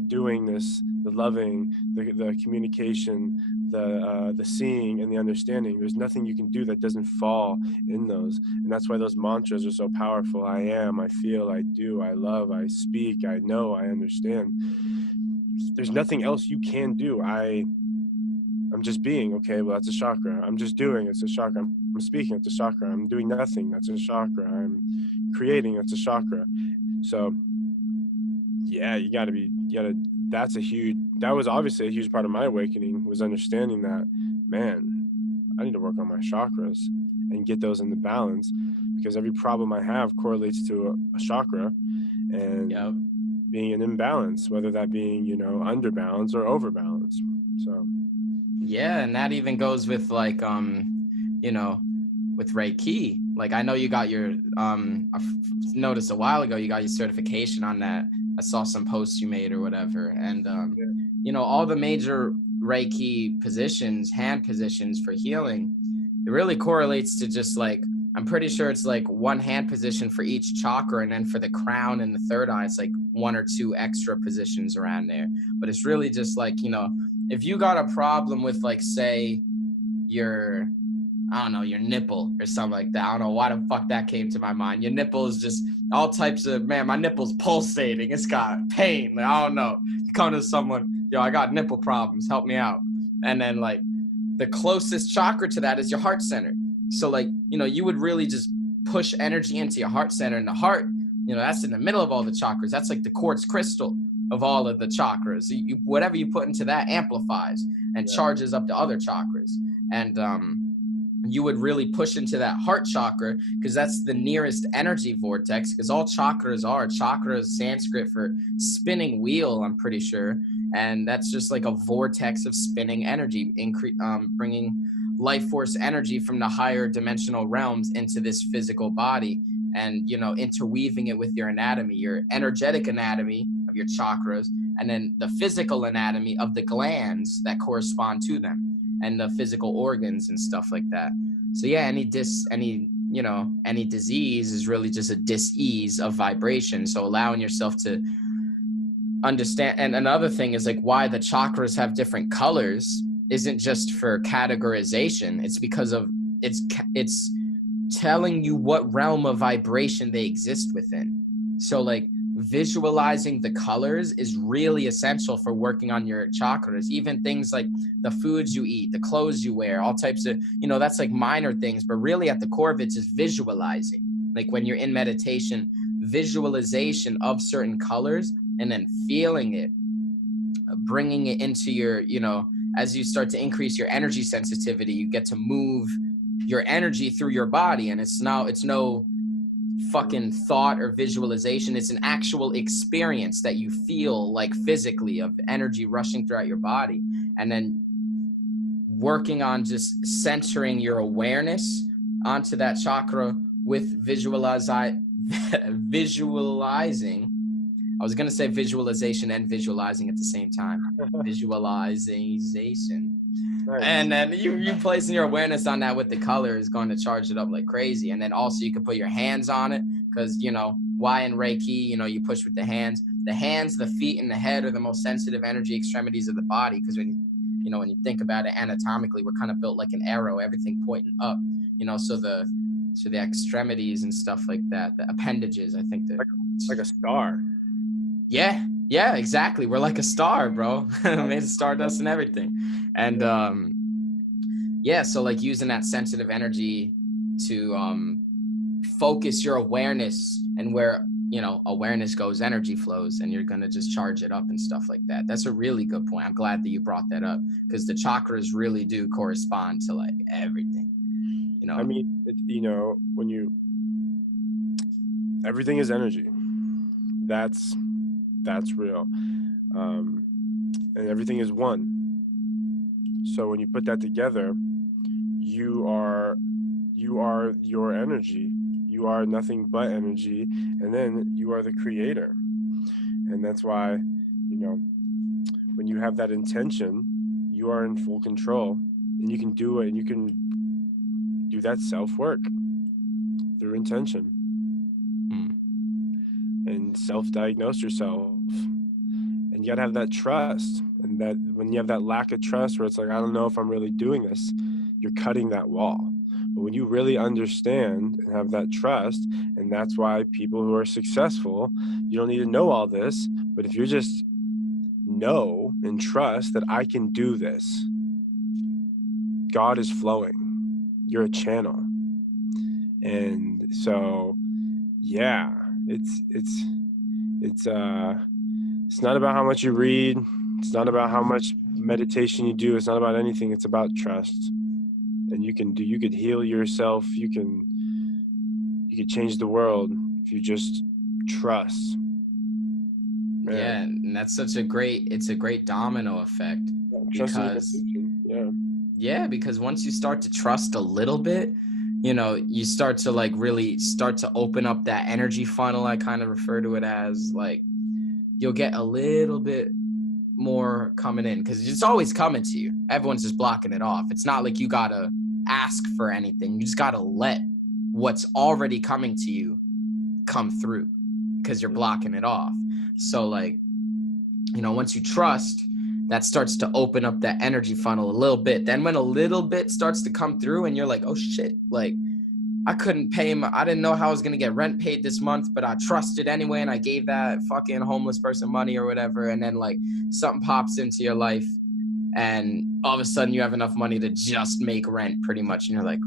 doingness, the loving, the communication, the seeing, and the understanding. There's nothing you can do that doesn't fall in those. And that's why those mantras are so powerful. I am, I feel, I do, I love, I speak, I know, I understand. There's nothing else you can do. I'm just being. Okay, well, that's a chakra. I'm just doing. It's a chakra. I'm speaking. It's a chakra. I'm doing nothing. That's a chakra. I'm creating. That's a chakra. So yeah, that was obviously a huge part of my awakening, was understanding that, man, I need to work on my chakras and get those into balance, because every problem I have correlates to a chakra, and being an imbalance, whether that being, you know, underbalance or overbalance. So yeah, and that even goes with like you know, with Reiki. Like I know you got your I noticed a while ago you got your certification on that. I saw some posts you made or whatever. And you know, all the major Reiki positions, hand positions for healing, it really correlates to just like, I'm pretty sure it's like 1 hand position for each chakra, and then for the crown and the third eye, it's like 1 or 2 extra positions around there. But it's really just like, you know, if you got a problem with like, say, your I don't know, your nipple or something like that. I don't know why the fuck that came to my mind. Your nipple is just all types of, man, my nipple's pulsating. It's got pain. Like, I don't know. You come to someone, yo, I got nipple problems. Help me out. And then like the closest chakra to that is your heart center. So like, you know, you would really just push energy into your heart center, and the heart, you know, that's in the middle of all the chakras. That's like the quartz crystal of all of the chakras. Whatever you put into that amplifies and charges up the other chakras. And you would really push into that heart chakra, because that's the nearest energy vortex, because all chakras are Sanskrit for spinning wheel, I'm pretty sure. And that's just like a vortex of spinning energy, bringing life force energy from the higher dimensional realms into this physical body, and, you know, interweaving it with your anatomy, your energetic anatomy of your chakras, and then the physical anatomy of the glands that correspond to them, and the physical organs and stuff like that. So yeah, any disease is really just a dis-ease of vibration. So allowing yourself to understand. And another thing is like why the chakras have different colors isn't just for categorization. It's because of it's telling you what realm of vibration they exist within. So like visualizing the colors is really essential for working on your chakras. Even things like the foods you eat, the clothes you wear, all types of, you know, that's like minor things, but really at the core of it's just visualizing. Like when you're in meditation, visualization of certain colors, and then feeling it, bringing it into your, you know, as you start to increase your energy sensitivity, you get to move your energy through your body. And it's no fucking thought or visualization. It's an actual experience that you feel like physically of energy rushing throughout your body. And then working on just centering your awareness onto that chakra with visualizing. I was going to say visualization and visualizing at the same time. Visualization. Nice. And then you placing your awareness on that with the color is going to charge it up like crazy. And then also you can put your hands on it, because, you know, why in Reiki, you know, you push with the hands. The hands, the feet, and the head are the most sensitive energy extremities of the body, because when you think about it anatomically, we're kind of built like an arrow, everything pointing up, you know, so the extremities and stuff like that, the appendages, I think that like a star. Yeah, exactly. We're like a star, bro. Made of stardust and everything. And so like using that sensitive energy to focus your awareness, and where, you know, awareness goes, energy flows, and you're gonna just charge it up and stuff like that. That's a really good point. I'm glad that you brought that up, because the chakras really do correspond to like everything, you know. I mean, everything is energy. That's real. And everything is one. So when you put that together, you are your energy. You are nothing but energy, and then you are the creator. And that's why, you know, when you have that intention, you are in full control, and you can do it, and you can do that self-work through intention. And self-diagnose yourself. And you gotta have that trust. And that when you have that lack of trust, where it's like, I don't know if I'm really doing this, you're cutting that wall. But when you really understand and have that trust, and that's why people who are successful, you don't need to know all this, but if you just know and trust that I can do this, God is flowing. You're a channel. And so, yeah, it's not about how much you read. It's not about how much meditation you do. It's not about anything. It's about trust. And you could heal yourself. You could change the world if you just trust. Man. Yeah, and that's it's a great domino effect. Because once you start to trust a little bit, you know, you start to like really start to open up that energy funnel. I kind of refer to it as like, you'll get a little bit more coming in, because it's always coming to you. Everyone's just blocking it off. It's not like you gotta ask for anything. You just gotta let what's already coming to you come through, because you're blocking it off. So like, you know, once you trust that starts to open up that energy funnel a little bit. Then when a little bit starts to come through and you're like, oh shit, like I couldn't pay I didn't know how I was going to get rent paid this month, but I trusted anyway. And I gave that fucking homeless person money or whatever. And then like something pops into your life and all of a sudden you have enough money to just make rent pretty much. And you're like,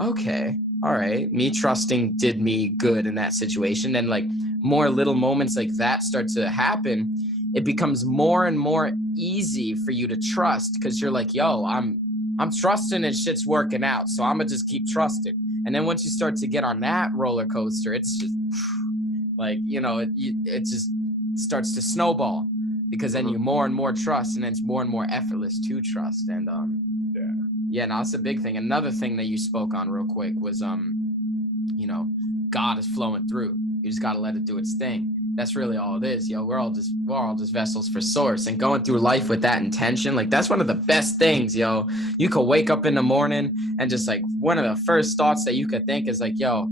okay, all right. Me trusting did me good in that situation. And like more little moments like that start to happen. It becomes more and more easy for you to trust because you're like, yo, I'm trusting and shit's working out. So I'm gonna just keep trusting. And then once you start to get on that roller coaster, it's just like, you know, it just starts to snowball because then you more and more trust and then it's more and more effortless to trust. And yeah, no, it's a big thing. Another thing that you spoke on real quick was, you know, God is flowing through. You just got to let it do its thing. That's really all it is, yo. We're all just vessels for source, and going through life with that intention, like that's one of the best things, yo. You could wake up in the morning and just like one of the first thoughts that you could think is like, yo,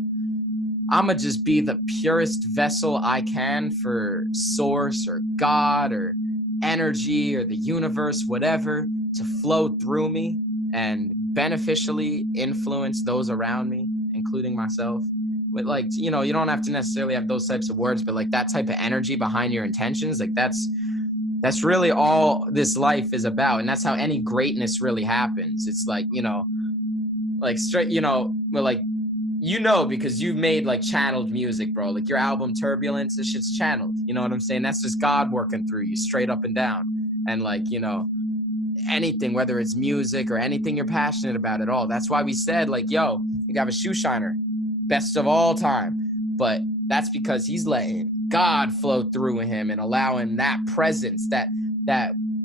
I'ma just be the purest vessel I can for source or God or energy or the universe, whatever, to flow through me and beneficially influence those around me, including myself. But like, you know, you don't have to necessarily have those types of words, but like that type of energy behind your intentions, like that's really all this life is about. And that's how any greatness really happens. It's like, you know, like straight, you know, but like, you know, because you've made like channeled music, bro. Like your album Turbulence, this shit's channeled. You know what I'm saying? That's just God working through you straight up and down. And like, you know, anything, whether it's music or anything you're passionate about at all. That's why we said like, yo, you have a shoe shiner, best of all time. But that's because he's letting God flow through him and allowing that presence, that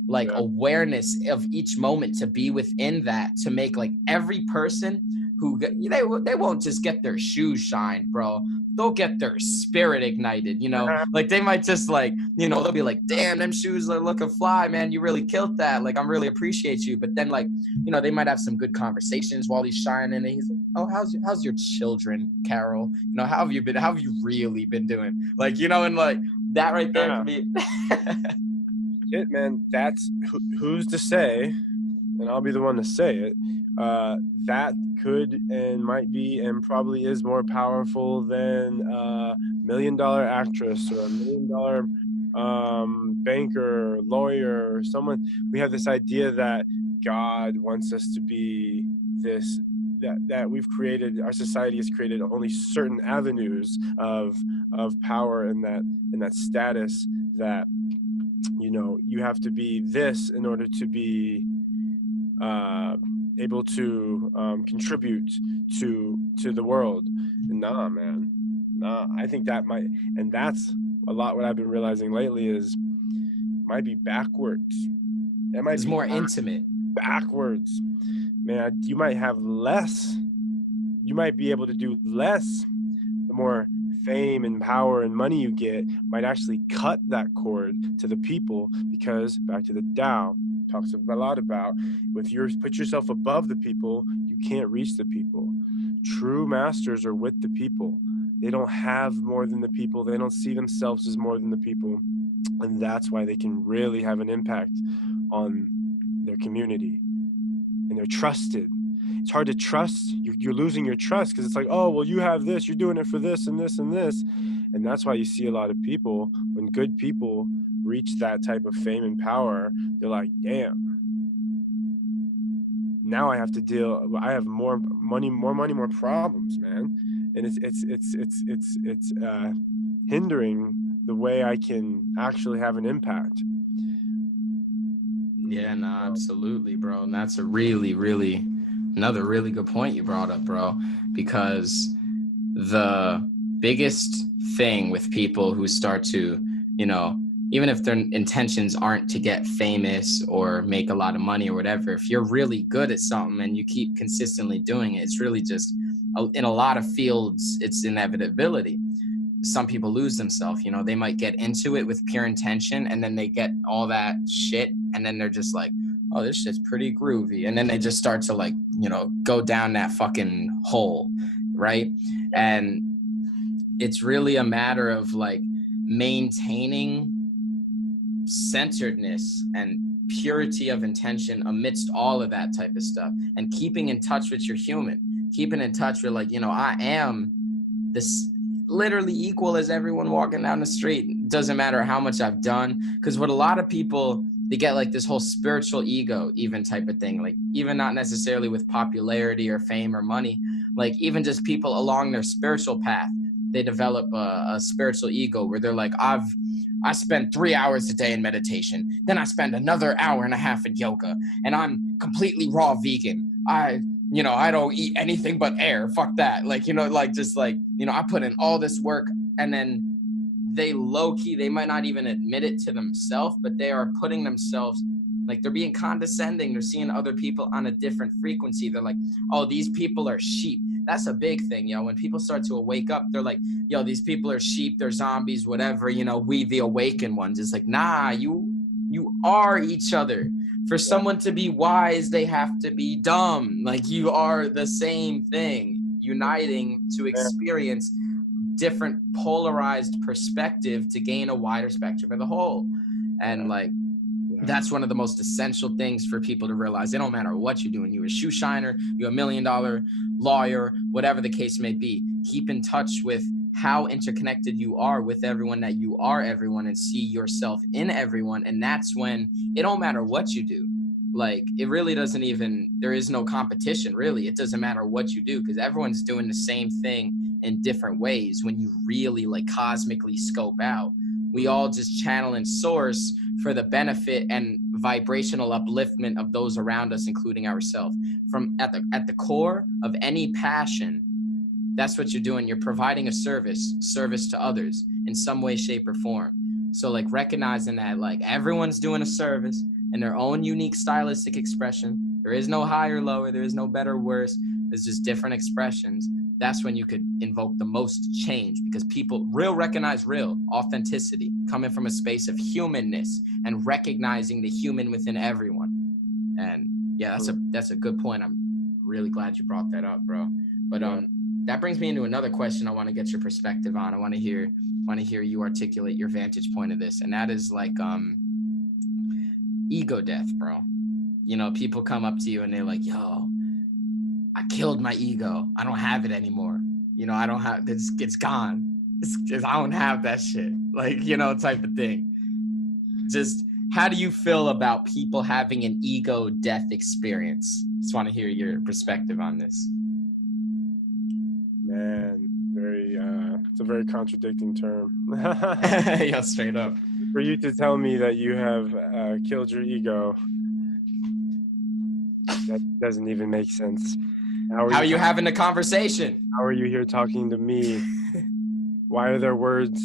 like awareness of each moment to be within that, to make like every person who they won't just get their shoes shined, bro. They'll get their spirit ignited, you know. Like they might just like, you know, they'll be like, damn, them shoes are looking fly, man. You really killed that. Like, I really appreciate you. But then like, you know, they might have some good conversations while he's shining. And he's like, oh, how's your children, Carol? You know, how have you really been doing? Like, you know, and like that right there can be. Shit, man, that's who's to say, and I'll be the one to say it, that could and might be and probably is more powerful than a $1 million actress or a $1 million banker, lawyer, or someone. We have this idea that God wants us to be this, that we've created, our society has created only certain avenues of power and that status, that, you know, you have to be this in order to be able to contribute to the world. And nah, man, I think that might, and that's a lot what I've been realizing lately is might be backwards. That might be more intimate. Backwards, man. You might have less. You might be able to do less. The more fame and power and money you get might actually cut that cord to the people, because back to the Tao talks a lot about, if you put yourself above the people, you can't reach the people. True masters are with the people. They don't have more than the people. They don't see themselves as more than the people. And that's why they can really have an impact on their community. And they're trusted. It's hard to trust. You're losing your trust because it's like, oh, well, you have this. You're doing it for this and this and this. And that's why you see a lot of people, when good people reach that type of fame and power, they're like, damn, now I have to deal. I have more money, more problems, man. And it's hindering the way I can actually have an impact. Yeah, no, absolutely, bro. And that's a really another really good point you brought up, bro, because the biggest thing with people who start to, you know, even if their intentions aren't to get famous or make a lot of money or whatever, if you're really good at something and you keep consistently doing it, it's really just, in a lot of fields, it's inevitability. Some people lose themselves, you know, they might get into it with pure intention and then they get all that shit and then they're just like, oh, this shit's pretty groovy. And then they just start to like, you know, go down that fucking hole, right? And it's really a matter of like maintaining centeredness and purity of intention amidst all of that type of stuff, and keeping in touch with your human, keeping in touch with, like, you know, I am this literally equal as everyone walking down the street. It doesn't matter how much I've done. Because what a lot of people, they get like this whole spiritual ego even type of thing, like even not necessarily with popularity or fame or money, like even just people along their spiritual path, they develop a spiritual ego where they're like, I spend 3 hours a day in meditation, then I spend another hour and a half in yoga, and I'm completely raw vegan. I don't eat anything but air. Fuck that. Like, you know, like, just like, you know, I put in all this work, and then they low key, they might not even admit it to themselves, but they are putting themselves, like, they're being condescending. They're seeing other people on a different frequency. They're like, oh, these people are sheep. That's a big thing, yo. When people start to wake up, they're like, yo, these people are sheep, they're zombies, whatever, you know, we the awakened ones. It's like, nah, you are each other. For someone to be wise, they have to be dumb. Like, you are the same thing, uniting to experience different polarized perspective to gain a wider spectrum of the whole. And like, that's one of the most essential things for people to realize. It don't matter what you're doing. You're a shoe shiner, you're $1 million lawyer, whatever the case may be. Keep in touch with how interconnected you are with everyone, that you are everyone, and see yourself in everyone. And that's when it don't matter what you do. Like, it really doesn't even, there is no competition, really. It doesn't matter what you do, because everyone's doing the same thing in different ways. When you really, like, cosmically scope out, we all just channel and source for the benefit and vibrational upliftment of those around us, including ourselves. From at the core of any passion, that's what you're doing. You're providing a service to others in some way, shape, or form. So, like, recognizing that, like, everyone's doing a service in their own unique stylistic expression. There is no higher, lower. There is no better, worse. There's just different expressions. That's when you could invoke the most change, because people recognize real authenticity coming from a space of humanness and recognizing the human within everyone. And yeah, that's a good point. I'm really glad you brought that up, bro. But that brings me into another question I want to get your perspective on. I want to hear you articulate your vantage point of this, and that is like ego death, bro. You know, people come up to you and they're like, yo, I killed my ego. I don't have it anymore. You know, I don't have, it's gone. I don't have that shit. Like, you know, type of thing. Just, how do you feel about people having an ego death experience? Just want to hear your perspective on this. Man, it's a very contradicting term. Yeah, straight up. For you to tell me that you have killed your ego, that doesn't even make sense. How are you having a conversation? How are you here talking to me? Why are there words?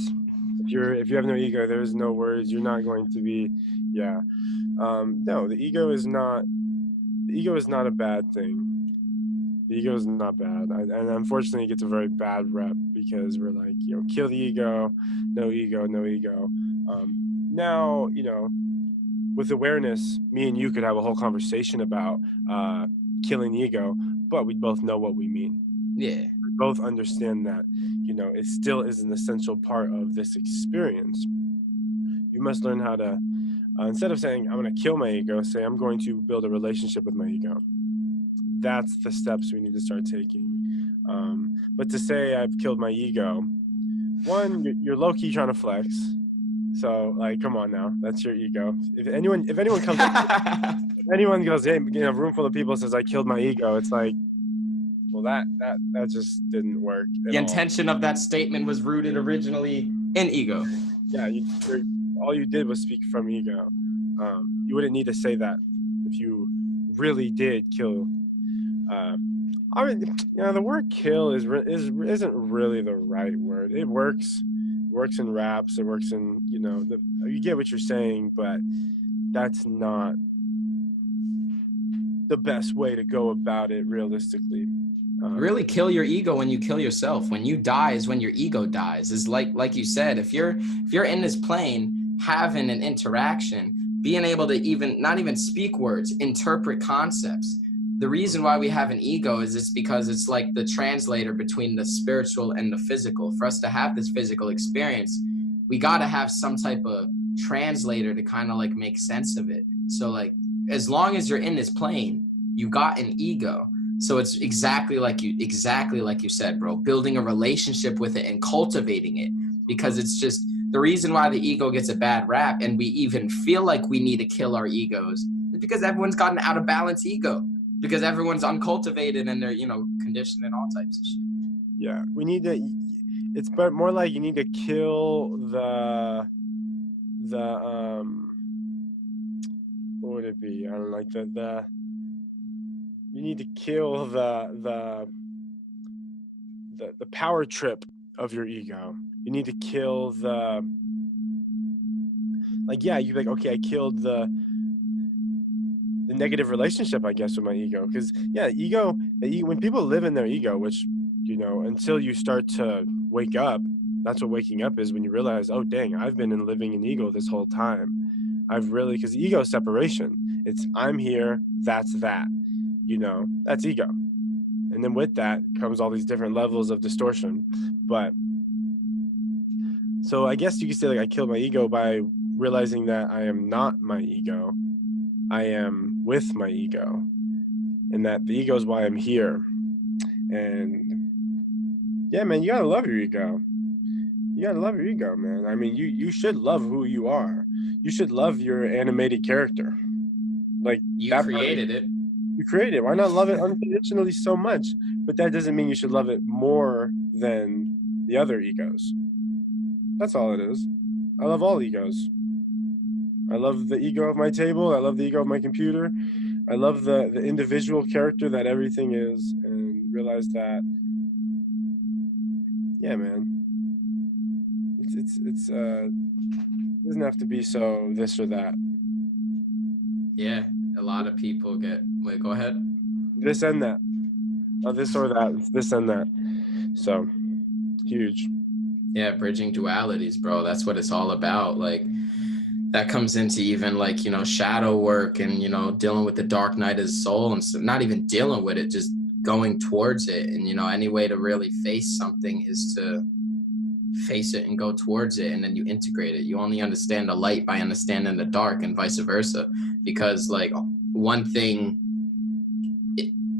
If you have no ego, there is no words. You're not going to be, no, the ego is not a bad thing. The ego is not bad. And unfortunately it gets a very bad rep, because we're like, you know, kill the ego, no ego, no ego. Now, you know, with awareness, me and you could have a whole conversation about killing the ego, but we both know what we mean. Yeah. We both understand that, you know, it still is an essential part of this experience. You must learn how to, instead of saying, I'm going to kill my ego, say, I'm going to build a relationship with my ego. That's the steps we need to start taking. But to say I've killed my ego, one, you're low-key trying to flex. So, like, come on now, that's your ego. If anyone comes up, if anyone goes, hey, you know, a room full of people says I killed my ego, it's like, well, that just didn't work. The intention of that statement was rooted originally in ego. Yeah, all you did was speak from ego. You wouldn't need to say that if you really did kill. I mean, you know, the word "kill" isn't really the right word. It works in raps. It works in, you know, you get what you're saying, but that's not the best way to go about it realistically. Really kill your ego when you kill yourself. When you die is when your ego dies. Is like you said, if you're in this plane having an interaction, being able to not even speak words, interpret concepts. The reason why we have an ego is it's because it's like the translator between the spiritual and the physical. For us to have this physical experience, we got to have some type of translator to kind of like make sense of it. So like, as long as you're in this plane, you got an ego. So it's exactly like you said, bro, building a relationship with it and cultivating it, because it's just the reason why the ego gets a bad rap and we even feel like we need to kill our egos is because everyone's got an out of balance ego, because everyone's uncultivated and they're, conditioned and all types of shit. Yeah. We need to, it's but more like you need to kill the what would it be? I don't know, like you need to kill the power trip of your ego. You need to kill you'd be like, okay, I killed the negative relationship, I guess, with my ego. Because ego, when people live in their ego, which, until you start to wake up, that's what waking up is, when you realize, oh dang, I've been living in ego this whole time. Because ego is separation. It's I'm here, that's that. That's ego. And then with that comes all these different levels of distortion. But so I guess you could say, like, I killed my ego by realizing that I am not my ego. I am with my ego. And that the ego is why I'm here. And yeah, man, you gotta love your ego. You gotta love your ego, man. I mean, you should love who you are. You should love your animated character. Like, you created it. You created it. Why not love it unconditionally so much? But that doesn't mean you should love it more than the other egos. That's all it is. I love all egos. I love the ego of my table. I love the ego of my computer. I love the individual character that everything is, and realize that, yeah, man. It doesn't have to be so this or that. Yeah, a lot of people get, wait, go ahead. This and that. Not this or that. It's this and that. So, huge. Yeah, bridging dualities, bro. That's what it's all about. Like, that comes into even like, shadow work and, dealing with the dark night of the soul, and so not even dealing with it, just going towards it. And, any way to really face something is to face it and go towards it, and then you integrate it. You only understand the light by understanding the dark, and vice versa, because like one thing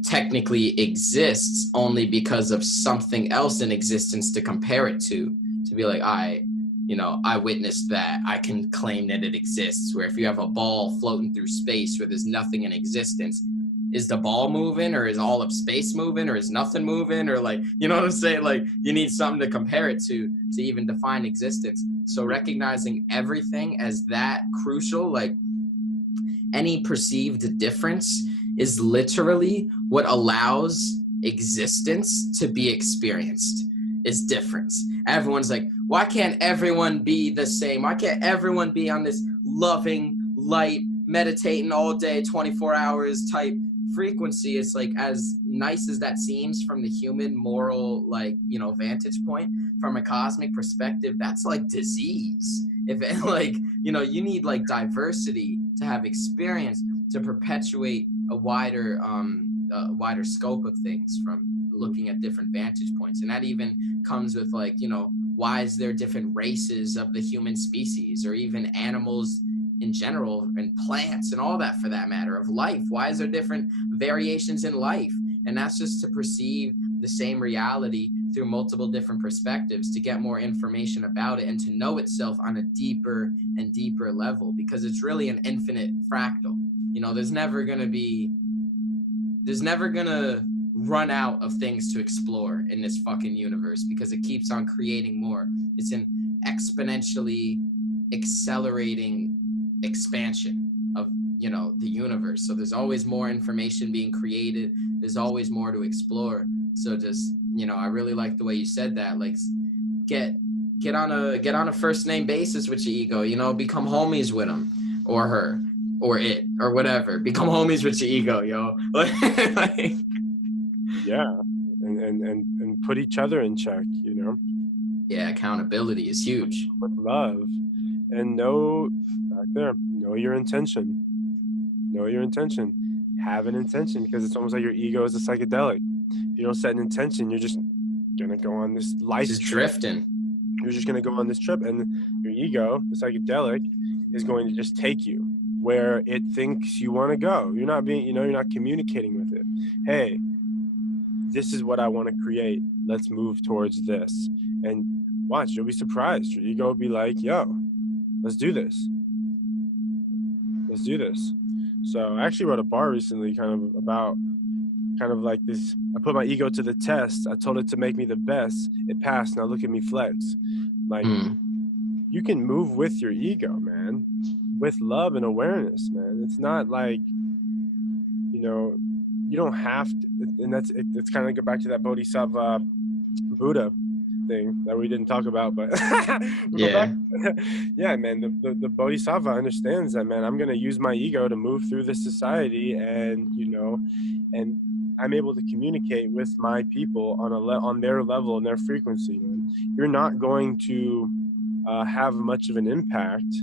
technically exists only because of something else in existence to compare it to be like, I witnessed that, I can claim that it exists. Where if you have a ball floating through space where there's nothing in existence, is the ball moving, or is all of space moving, or is nothing moving, or like, you know what I'm saying? Like, you need something to compare it to even define existence. So recognizing everything as that crucial, like any perceived difference is literally what allows existence to be experienced, is difference. Everyone's like, why can't everyone be the same? Why can't everyone be on this loving, light, meditating all day, 24 hours type frequency? It's like, as nice as that seems from the human moral, like, vantage point, from a cosmic perspective, that's like disease. If it, like, you need like diversity to have experience, to perpetuate a wider scope of things from looking at different vantage points. And that even comes with like, why is there different races of the human species, or even animals in general, and plants and all that for that matter, of life? Why is there different variations in life? And that's just to perceive the same reality through multiple different perspectives, to get more information about it and to know itself on a deeper and deeper level, because it's really an infinite fractal. There's never gonna run out of things to explore in this fucking universe, because it keeps on creating more. It's an exponentially accelerating expansion of the universe. So there's always more information being created, there's always more to explore. So just I really like the way you said that, like, get on a first name basis with your ego, become homies with him or her or it or whatever. Become homies with your ego, yo. Like, yeah, and put each other in check, Yeah, accountability is huge. With love. And know your intention. Know your intention. Have an intention, because it's almost like your ego is a psychedelic. If you don't set an intention, you're just gonna go on this life just drifting. You're just going to go on this trip, and your ego, the psychedelic, is going to just take you where it thinks you want to go. You're not being, you're not communicating with it. Hey, this is what I want to create. Let's move towards this. And watch, you'll be surprised. Your ego will be like, yo, let's do this. Let's do this. So I actually wrote a bar recently kind of like this. I put my ego to the test. I told it to make me the best. It passed. Now look at me flex. Like, you can move with your ego, man, with love and awareness, man. It's not like, you don't have to, and it's kind of go back to that Bodhisattva Buddha thing that we didn't talk about, but yeah. Yeah, man, the Bodhisattva understands that, man. I'm going to use my ego to move through this society, and, and I'm able to communicate with my people on their level and their frequency. And you're not going to have much of an impact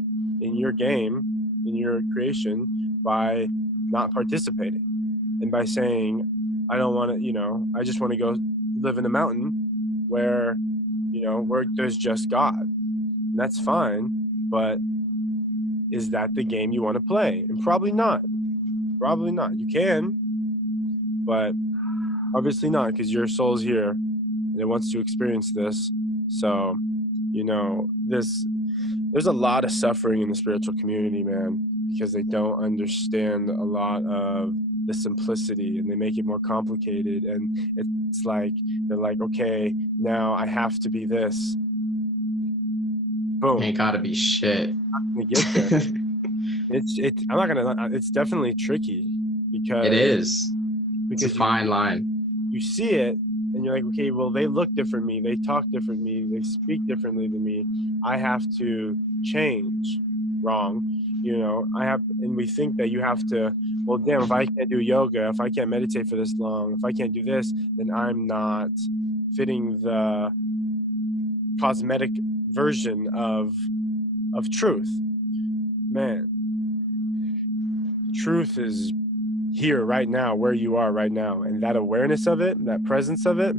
in your game, in your creation, by not participating and by saying, I don't want to, I just want to go live in a mountain where there's just God. And that's fine, but is that the game you want to play? And probably not. Probably not. You can, but obviously not, because your soul's here and it wants to experience this. So, there's a lot of suffering in the spiritual community, man, because they don't understand a lot of the simplicity, and they make it more complicated. And it's like, they're like, okay, now I have to be this. Boom. Ain't gotta be shit. I'm gonna get there. It's definitely tricky, because it is. It's a fine line. You see it and you're like, okay, well, they look different than me, they talk different than me, they speak differently than me. I have to change. Wrong. And we think that you have to, well, damn, if I can't do yoga, if I can't meditate for this long, if I can't do this, then I'm not fitting the cosmetic version of truth. Man, truth is here right now, where you are right now, and that awareness of it, that presence of it,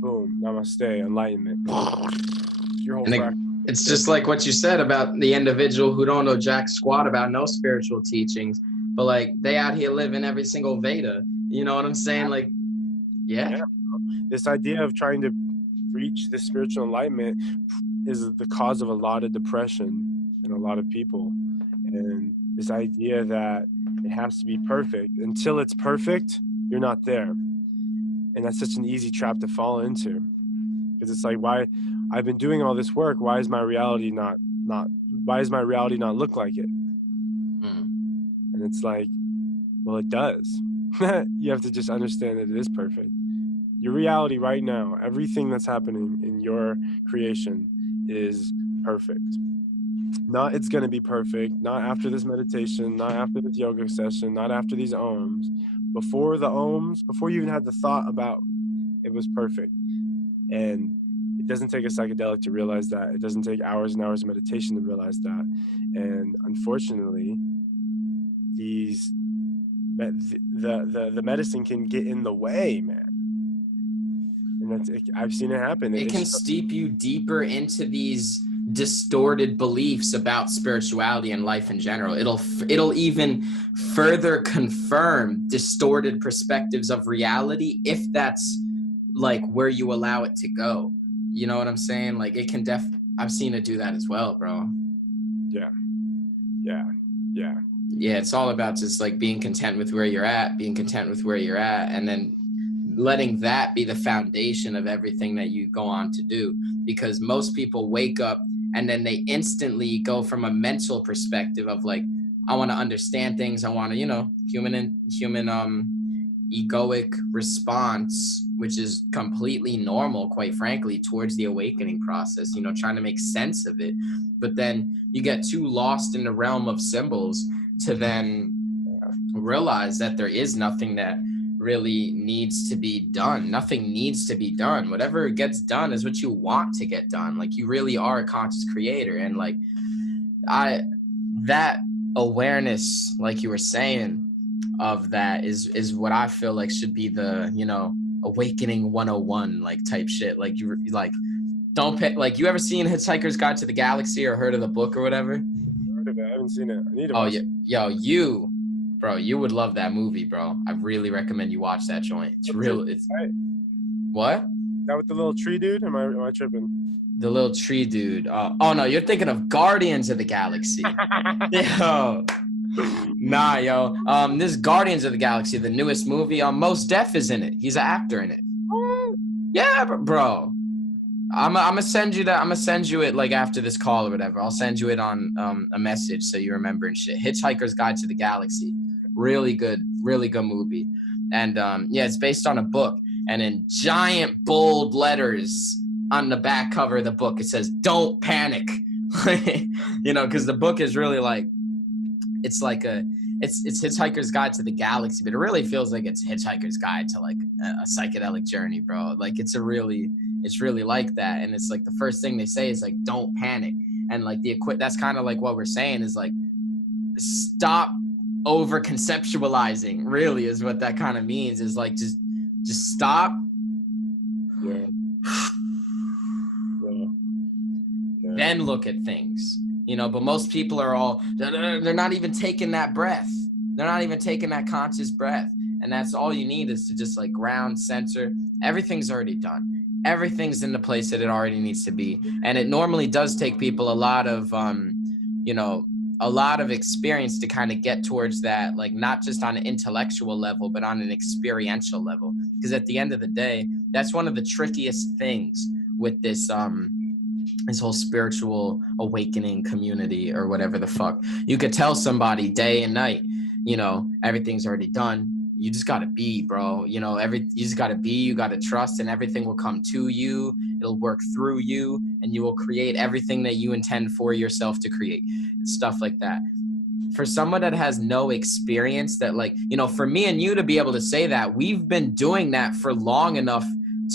boom, namaste, enlightenment. Your whole practice. It's just like what you said about the individual who don't know jack squat about no spiritual teachings, but like they out here living every single Veda. You know what I'm saying? Like, yeah. This idea of trying to reach the spiritual enlightenment is the cause of a lot of depression in a lot of people. And this idea that it has to be perfect. Until it's perfect, you're not there. And that's such an easy trap to fall into. Because it's like, why I've been doing all this work, why is my reality not look like it? And it's like, well, it does. You have to just understand that it is perfect. Your reality right now, everything that's happening in your creation is perfect. Not it's going to be perfect, not after this meditation, not after this yoga session, not after these ohms. Before the ohms, before you even had the thought about it was perfect. And it doesn't take a psychedelic to realize that. It doesn't take hours and hours of meditation to realize that. And unfortunately, the medicine can get in the way, man. And I've seen it happen. It can steep you deeper into these distorted beliefs about spirituality and life in general. It'll even further confirm distorted perspectives of reality if that's like where you allow it to go. You know what I'm saying? Like it can I've seen it do that as well, bro. Yeah. Yeah, it's all about just like being content with where you're at, and then letting that be the foundation of everything that you go on to do. Because most people wake up and then they instantly go from a mental perspective of like, I want to understand things. I want to, human egoic response, which is completely normal, quite frankly, towards the awakening process, trying to make sense of it. But then you get too lost in the realm of symbols to then realize that there is nothing that really needs to be done. Nothing needs to be done. Whatever gets done is what you want to get done. Like you really are a conscious creator. And like that awareness, like you were saying, of that is what I feel like should be the, awakening 101, like type shit. Like Don't pay, like, you ever seen Hitchhiker's Guide to the Galaxy or heard of the book or whatever? I heard of it. I haven't seen it. I need to Oh, watch yeah. it. Yo, bro, you would love that movie, bro. I really recommend you watch that joint. It's real. It's Right. what? That with the little tree dude? Am I tripping? The little tree dude. Oh no, you're thinking of Guardians of the Galaxy. Yo. Nah, yo. This Guardians of the Galaxy, the newest movie. Mos Def is in it. He's an actor in it. Yeah, bro. I'm gonna send you that. I'm gonna send you it like after this call or whatever. I'll send you it on a message so you remember and shit. Hitchhiker's Guide to the Galaxy. Really good movie. And yeah, it's based on a book. And in giant bold letters on the back cover of the book, it says, "Don't panic." You know, because the book is really like, it's Hitchhiker's Guide to the Galaxy, but it really feels like it's Hitchhiker's Guide to like a psychedelic journey, bro. Like it's really like that. And it's like the first thing they say is like, "Don't panic." And like that's kind of like what we're saying is like, stop over conceptualizing, really, is what that kind of means, is like just stop. Yeah. Then look at things, you know. But most people are they're not even taking that breath. They're not even taking that conscious breath. And that's all you need, is to just like ground, center. Everything's already done. Everything's in the place that it already needs to be. And it normally does take people a lot of, a lot of experience to kind of get towards that, like not just on an intellectual level, but on an experiential level. Because at the end of the day, that's one of the trickiest things with this whole spiritual awakening community or whatever the fuck. You could tell somebody day and night, you know, everything's already done. You just gotta be, bro. You know, you just gotta be, you gotta trust, and everything will come to you. It'll work through you, and you will create everything that you intend for yourself to create, and stuff like that. For someone that has no experience, that like, you know, for me and you to be able to say that, we've been doing that for long enough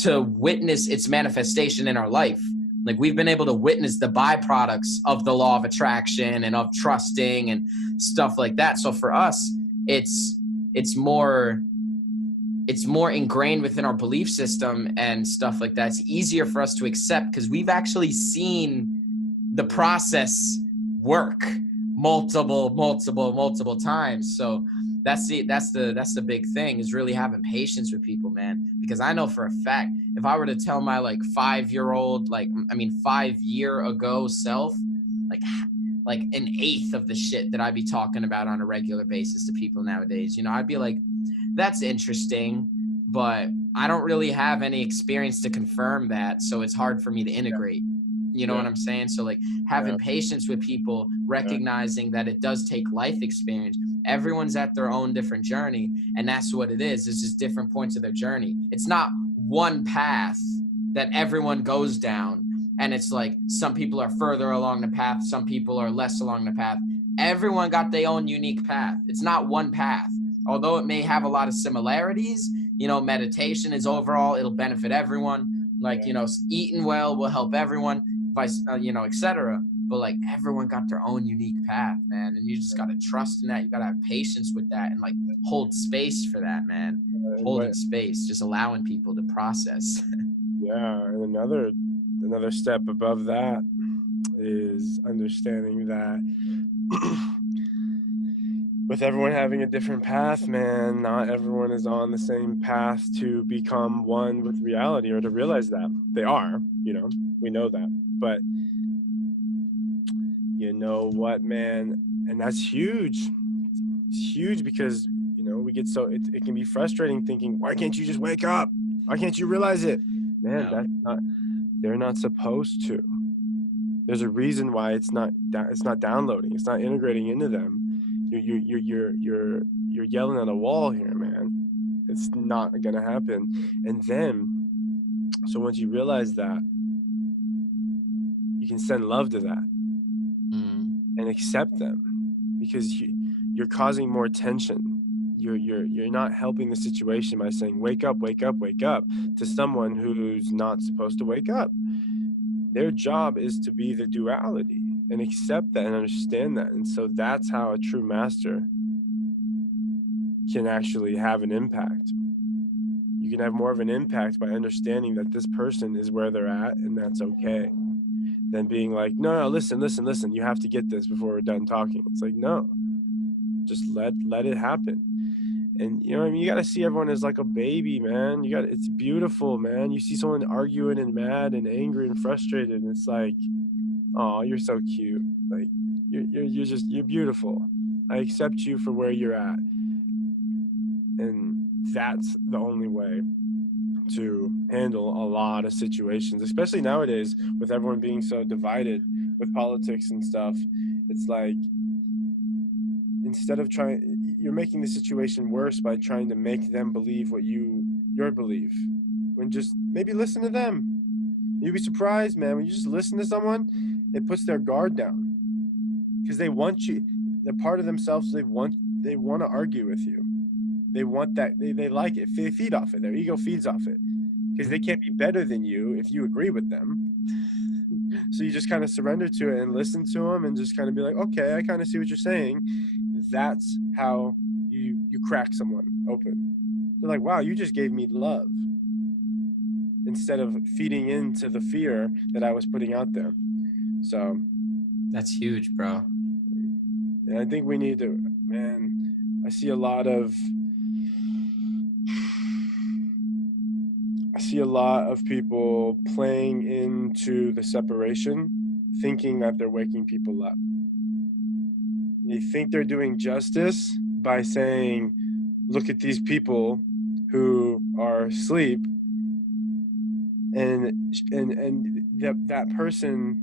to witness its manifestation in our life. Like we've been able to witness the byproducts of the law of attraction and of trusting and stuff like that. So for us, it's more ingrained within our belief system and stuff like that. It's easier for us to accept because we've actually seen the process work multiple times. So that's the big thing, is really having patience with people, man. Because I know for a fact, if I were to tell my like 5-year ago self, like an eighth of the shit that I'd be talking about on a regular basis to people nowadays, you know, I'd be like, that's interesting, but I don't really have any experience to confirm that, so it's hard for me to integrate. You know what I'm saying? So like having patience with people, recognizing that it does take life experience. Everyone's at their own different journey, and that's what it is. It's just different points of their journey. It's not one path that everyone goes down, and it's like some people are further along the path, some people are less along the path. Everyone got their own unique path. It's not one path. Although it may have a lot of similarities, you know, meditation is overall, it'll benefit everyone. Like, you know, eating well will help everyone, you know, etc. But like everyone got their own unique path, man. And you just got to trust in that. You got to have patience with that and like hold space for that, man. Holding space, just allowing people to process. Yeah. And another step above that is understanding that with everyone having a different path, man, not everyone is on the same path to become one with reality or to realize that. They are, you know, we know that. But you know what, man? And that's huge. It's huge because, you know, we get so, it can be frustrating thinking, why can't you just wake up? Why can't you realize it? Man, they're not supposed to. There's a reason why it's not downloading. It's not integrating into them. You're yelling at a wall here, man. It's not gonna happen. And then, so once you realize that, you can send love to that and accept them, because you're causing more tension. You're not helping the situation by saying wake up to someone who's not supposed to wake up. Their job is to be the duality and accept that and understand that. And so that's how a true master can actually have an impact. You can have more of an impact by understanding that this person is where they're at, and that's okay, than being like, no, listen, you have to get this before we're done talking. It's like, no, just let it happen. And you know what I mean? You got to see everyone as like a baby, man. It's beautiful, man. You see someone arguing and mad and angry and frustrated, and it's like, oh, you're so cute. Like you're beautiful. I accept you for where you're at. And that's the only way to handle a lot of situations, especially nowadays with everyone being so divided with politics and stuff. It's like, instead of you're making the situation worse by trying to make them believe what your belief, when just maybe listen to them. You'd be surprised, man, when you just listen to someone, it puts their guard down, because they want you, they're part of themselves. They want to argue with you. They want that. They like it. They feed off it. Their ego feeds off it, because they can't be better than you if you agree with them. So you just kind of surrender to it and listen to them and just kind of be like, okay, I kind of see what you're saying. That's how you crack someone open. They're like, wow, you just gave me love, instead of feeding into the fear that I was putting out there. So that's huge, bro. And I think we need to, man, I see a lot of people playing into the separation, thinking that they're waking people up. They think they're doing justice by saying, look at these people who are asleep, and that person,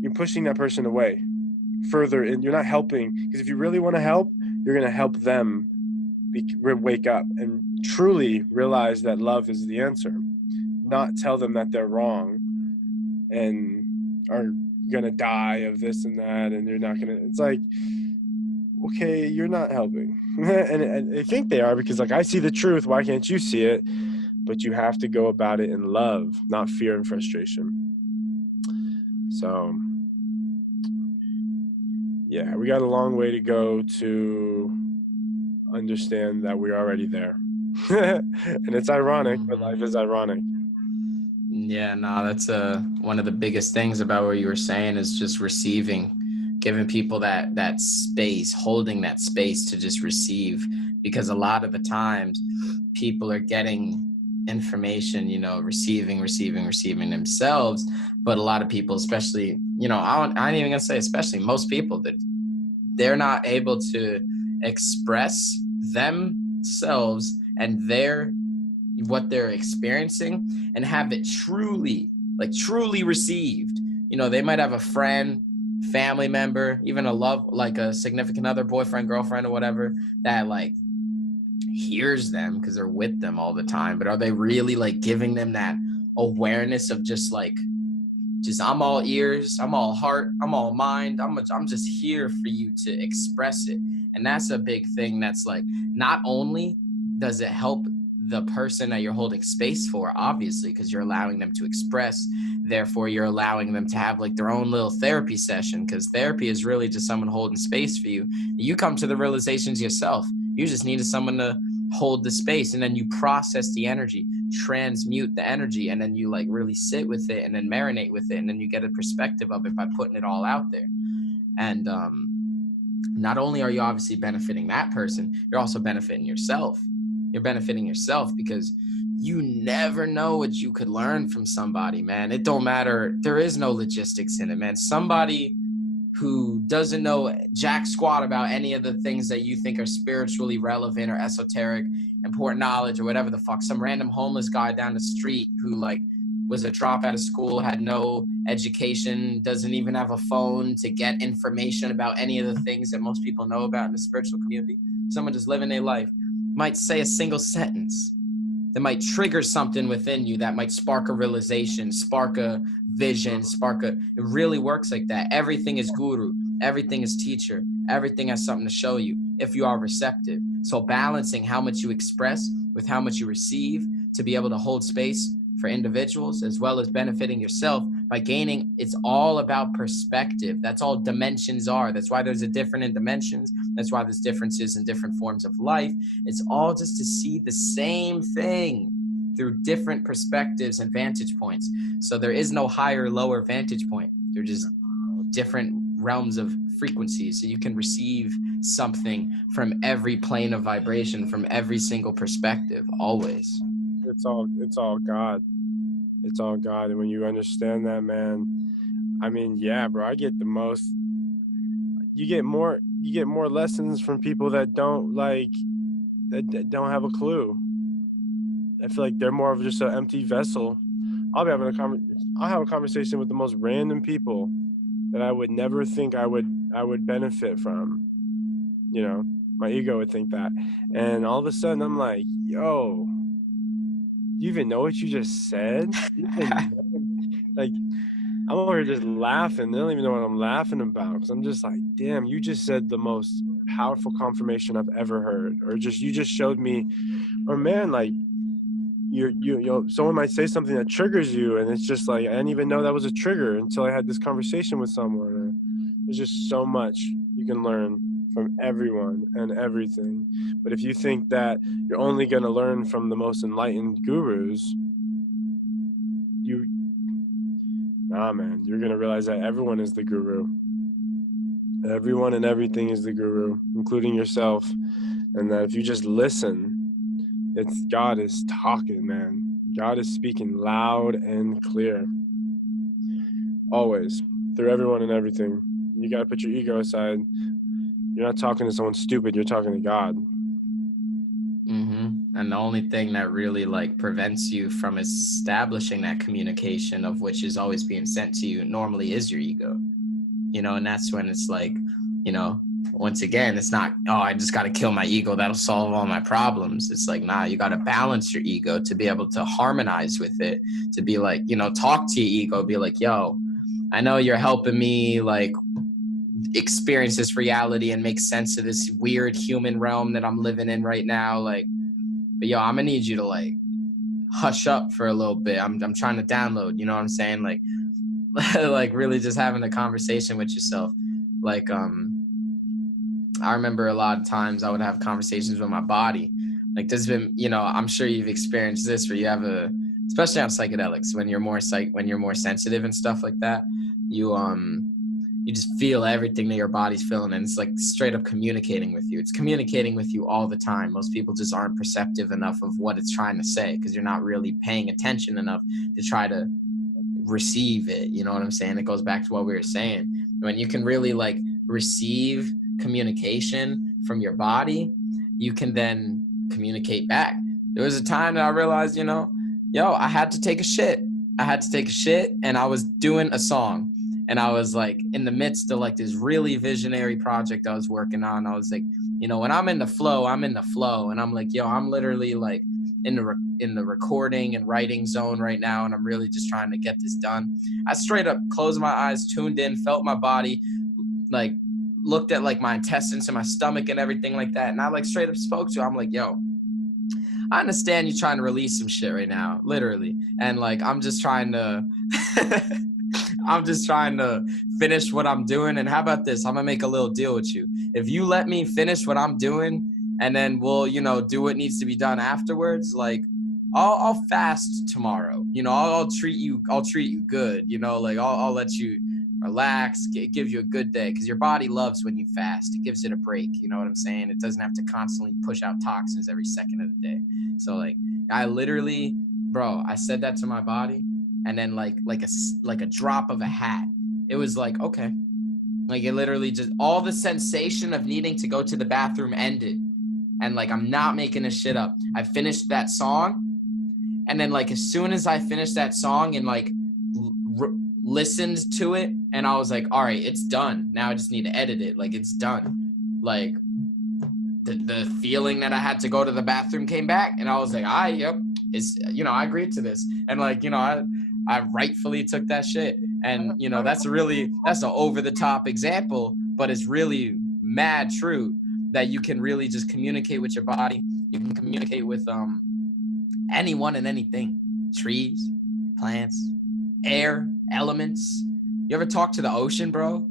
you're pushing that person away further, and you're not helping. Because if you really want to help, you're going to help them wake up and truly realize that love is the answer, not tell them that they're wrong and are going to die of this and that, and you're not going to, it's like, okay, you're not helping. and I think they are, because like, I see the truth, why can't you see it? But you have to go about it in love, not fear and frustration. So yeah, we got a long way to go to understand that we're already there. And it's ironic, but life is ironic. Yeah, no, that's one of the biggest things about what you were saying is just receiving, giving people that space, holding that space to just receive. Because a lot of the times people are getting information, you know, receiving themselves. But a lot of people, especially, you know, I ain't even gonna say especially, most people, that they're not able to express themselves and what they're experiencing and have it truly received. You know, they might have a friend, family member, even a love, like a significant other, boyfriend, girlfriend, or whatever, that like hears them because they're with them all the time. But are they really like giving them that awareness of just I'm all ears, I'm all heart, I'm all mind, I'm just here for you to express it. And that's a big thing. That's like, not only does it help the person that you're holding space for, obviously, because you're allowing them to express, therefore you're allowing them to have like their own little therapy session, because therapy is really just someone holding space for you. You come to the realizations yourself. You just needed someone to hold the space, and then you process the energy, transmute the energy, and then you like really sit with it and then marinate with it, and then you get a perspective of it by putting it all out there. And not only are you obviously benefiting that person, you're also benefiting yourself. You're benefiting yourself because you never know what you could learn from somebody, man. It don't matter. There is no logistics in it, man. Somebody who doesn't know jack squat about any of the things that you think are spiritually relevant or esoteric, important knowledge or whatever the fuck. Some random homeless guy down the street who like was a drop out of school, had no education, doesn't even have a phone to get information about any of the things that most people know about in the spiritual community. Someone just living their life might say a single sentence that might trigger something within you, that might spark a realization, spark a vision, it really works like that. Everything is guru, everything is teacher, everything has something to show you if you are receptive. So balancing how much you express with how much you receive to be able to hold space for individuals as well as benefiting yourself by gaining, it's all about perspective. That's all dimensions are. That's why there's a different in dimensions. That's why there's differences in different forms of life. It's all just to see the same thing through different perspectives and vantage points. So there is no higher or lower vantage point. They're just different realms of frequency. So you can receive something from every plane of vibration, from every single perspective, always. It's all God. It's all God. And when you understand that, man, I mean, yeah, bro, I get the most. You get more lessons from people that don't don't have a clue. I feel like they're more of just an empty vessel. I'll have a conversation with the most random people that I would never think I would benefit from. You know, my ego would think that. And all of a sudden I'm like, yo, you even know what you just said? Like, I'm over here just laughing. They don't even know what I'm laughing about, because I'm just like, damn, you just said the most powerful confirmation I've ever heard. Or you just showed me, or man, like, you know, someone might say something that triggers you, and it's just like, I didn't even know that was a trigger until I had this conversation with someone. Or there's just so much you can learn from everyone and everything. But if you think that you're only going to learn from the most enlightened gurus, nah, man, you're going to realize that everyone is the guru. Everyone and everything is the guru, including yourself. And that if you just listen, God is talking, man. God is speaking loud and clear. Always, through everyone and everything. You got to put your ego aside. You're not talking to someone stupid. You're talking to God. And the only thing that really like prevents you from establishing that communication, of which is always being sent to you, normally is your ego. You know, and that's when it's like, you know, once again, it's not, oh, I just got to kill my ego, that'll solve all my problems. It's like, nah, you got to balance your ego to be able to harmonize with it, to be like, you know, talk to your ego, be like, yo, I know you're helping me like experience this reality and make sense of this weird human realm that I'm living in right now. Like, but yo, I'm gonna need you to like hush up for a little bit. I'm trying to download, you know what I'm saying? Like, like really just having a conversation with yourself. Like, I remember a lot of times I would have conversations with my body. Like, there's been, you know, I'm sure you've experienced this, where you have especially on psychedelics, when you're more sensitive and stuff like that, you just feel everything that your body's feeling, and it's like straight up communicating with you. It's communicating with you all the time. Most people just aren't perceptive enough of what it's trying to say, because you're not really paying attention enough to try to receive it. You know what I'm saying? It goes back to what we were saying. When you can really like receive communication from your body, you can then communicate back. There was a time that I realized, you know, yo, I had to take a shit. And I was doing a song. And I was like in the midst of like this really visionary project I was working on. I was like, you know, when I'm in the flow, and I'm like, yo, I'm literally like in the recording and writing zone right now, and I'm really just trying to get this done. I straight up closed my eyes, tuned in, felt my body, like looked at like my intestines and my stomach and everything like that, and I like straight up spoke to her. I'm like, yo, I understand you trying to release some shit right now, literally, and like I'm just trying to finish what I'm doing. And how about this? I'm gonna make a little deal with you. If you let me finish what I'm doing, and then we'll, you know, do what needs to be done afterwards, like I'll fast tomorrow. You know, I'll treat you good. You know, like I'll let you relax, give you a good day, because your body loves when you fast. It gives it a break. You know what I'm saying? It doesn't have to constantly push out toxins every second of the day. So like I literally, bro, I said that to my body. And then like a drop of a hat, it was like, okay, like it literally just, all the sensation of needing to go to the bathroom ended. And like, I'm not making this shit up. I finished that song. And then like, as soon as I finished that song and like listened to it, and I was like, all right, it's done. Now I just need to edit it. Like, it's done. Like the feeling that I had to go to the bathroom came back, and I was like, yep, it's, you know, I agreed to this. And like, you know, I rightfully took that shit. And, you know, that's an over the top example, but it's really mad true that you can really just communicate with your body. You can communicate with anyone and anything. Trees, plants, air, elements. You ever talk to the ocean, bro?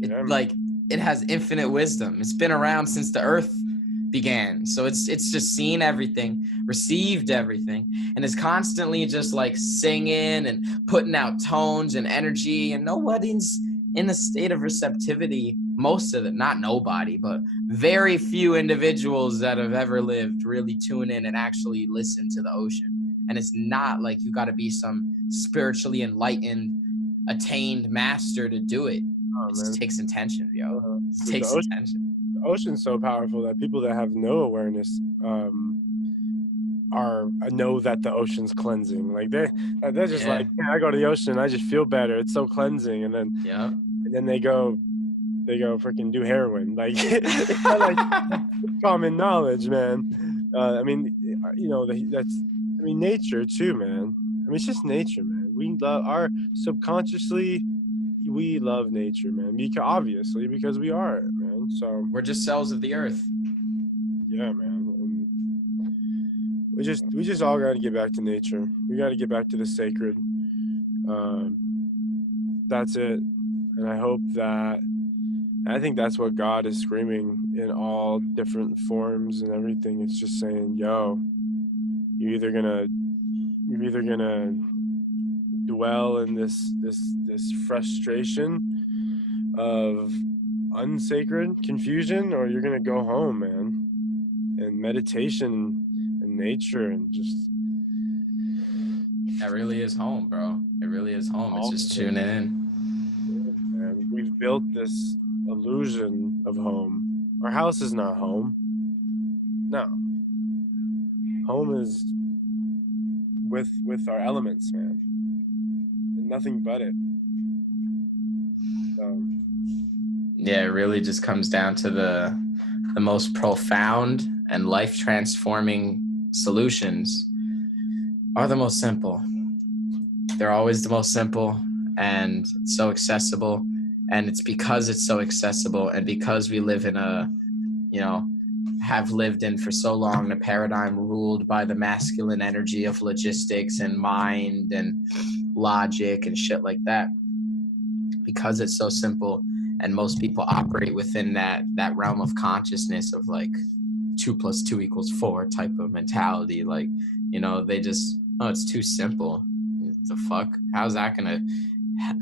It has infinite wisdom. It's been around since the earth began. So it's just seen everything, received everything, and is constantly just like singing and putting out tones and energy, and nobody's in a state of receptivity. Most of it, not nobody, but very few individuals that have ever lived really tune in and actually listen to the ocean. And it's not like you got to be some spiritually enlightened, attained master to do it. It just takes intention, yo. It takes intention. The ocean's so powerful that people that have no awareness know that the ocean's cleansing. Like they're just like, I go to the ocean, I just feel better. It's so cleansing, and then they go freaking do heroin. Like it's not like common knowledge, man. I mean, you know, nature too, man. I mean, it's just nature, man. We love subconsciously. We love nature, man. Because we are it, man. So we're just cells of the earth. Yeah, man. And we just all got to get back to nature. We got to get back to the sacred. That's it. And I think that's what God is screaming in all different forms and everything. It's just saying, yo, you're either gonna dwell in this frustration of unsacred confusion, or you're gonna go home, man, and meditation and nature and just. That really is home, bro. It really is home. It's just tuning in. Man, we've built this illusion of home. Our house is not home. No. Home is with our elements, man. And nothing but it. So. Yeah, it really just comes down to the most profound and life-transforming solutions are the most simple. They're always the most simple, and so accessible. And it's because it's so accessible, and because we live in have lived in for so long a paradigm ruled by the masculine energy of logistics and mind and logic and shit like that. Because it's so simple, and most people operate within that realm of consciousness of like 2 + 2 = 4 type of mentality. Like, they just, it's too simple. The fuck? How's that gonna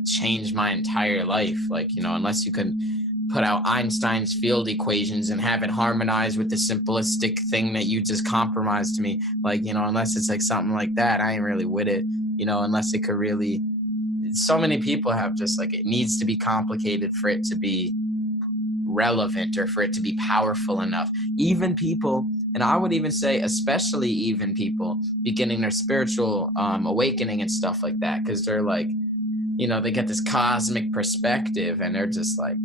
change my entire life? Like, unless you can put out Einstein's field equations and have it harmonize with the simplistic thing that you just compromised to me. Like, unless it's like something like that, I ain't really with it. Unless it could really, so many people have just like, it needs to be complicated for it to be relevant or for it to be powerful enough. Even people, and I would even say especially even people beginning their spiritual awakening and stuff like that, because they're like, they get this cosmic perspective, and they're just like,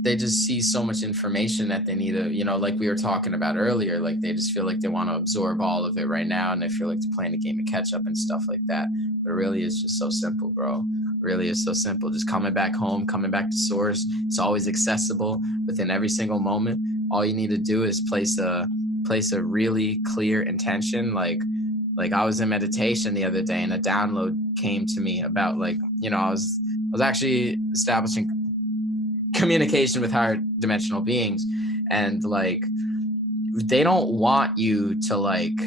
they just see so much information that they need to, like we were talking about earlier, like they just feel like they want to absorb all of it right now, and they feel like they're playing a game of catch up and stuff like that. But it really is just so simple, bro. It really is so simple. Just coming back home, coming back to source. It's always accessible within every single moment. All you need to do is place a really clear intention. Like I was in meditation the other day, and a download came to me about like, I was actually establishing communication with higher dimensional beings, and like they don't want you to like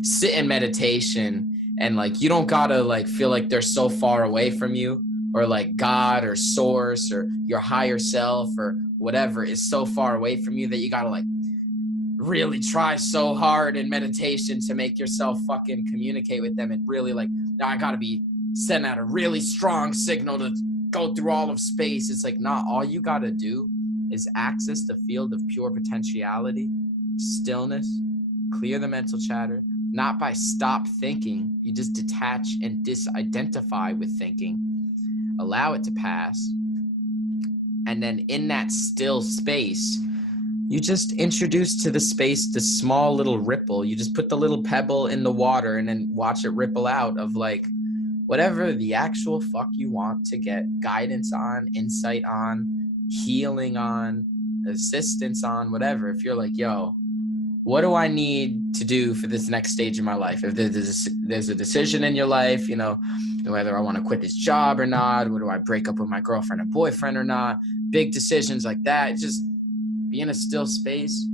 sit in meditation, and like you don't gotta like feel like they're so far away from you, or like God or source or your higher self or whatever is so far away from you that you gotta like really try so hard in meditation to make yourself fucking communicate with them, and really like, I gotta be sending out a really strong signal to go through all of space. It's like, nah, all you gotta do is access the field of pure potentiality, stillness, clear the mental chatter, not by stop thinking. You just detach and disidentify with thinking, allow it to pass, and then in that still space, you just introduce to the space the small little ripple. You just put the little pebble in the water and then watch it ripple out of like whatever the actual fuck you want to get guidance on, insight on, healing on, assistance on, whatever. If you're like, yo, what do I need to do for this next stage of my life? If there's a decision in your life, whether I want to quit this job or not, or do I break up with my girlfriend or boyfriend or not, big decisions like that, just be in a still space,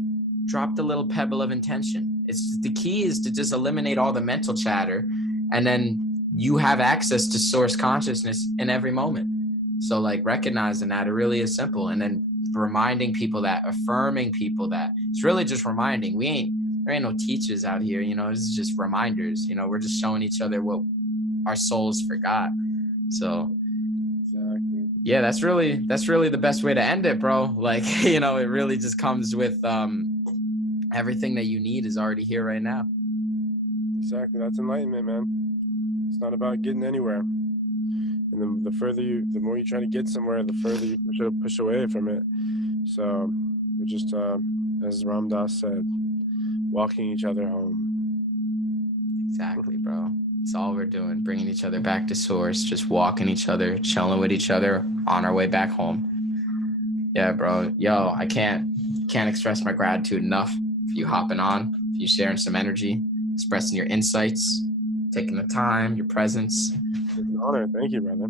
drop the little pebble of intention. It's the key is to just eliminate all the mental chatter, and then you have access to source consciousness in every moment. So like recognizing that it really is simple, and then reminding people that, affirming people that. It's really just reminding. There ain't no teachers out here, you know, this is just reminders. You know, we're just showing each other what our souls forgot. So Exactly. yeah, that's really the best way to end it, bro. Like, you know, it really just comes with everything that you need is already here right now. Exactly. That's enlightenment, man. It's not about getting anywhere. And then the more you try to get somewhere, the further you push away from it. So we're just, as Ram Dass said, walking each other home. Exactly, bro. It's all we're doing, bringing each other back to source, just walking each other, chilling with each other on our way back home. Yeah, bro. Yo, I can't express my gratitude enough for you hopping on, for you sharing some energy, expressing your insights, taking the time, your presence. It's an honor. Thank you, brother.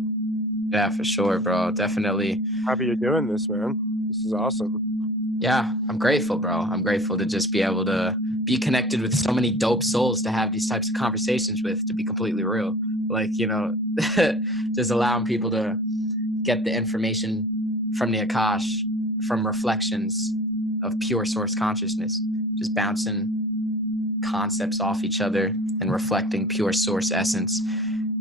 Yeah, for sure, bro. Definitely. Happy you're doing this, man. This is awesome. Yeah, I'm grateful, bro. I'm grateful to just be able to be connected with so many dope souls to have these types of conversations with, to be completely real. Like, you know, just allowing people to get the information from the Akash, from reflections of pure source consciousness, just bouncing concepts off each other and reflecting pure source essence,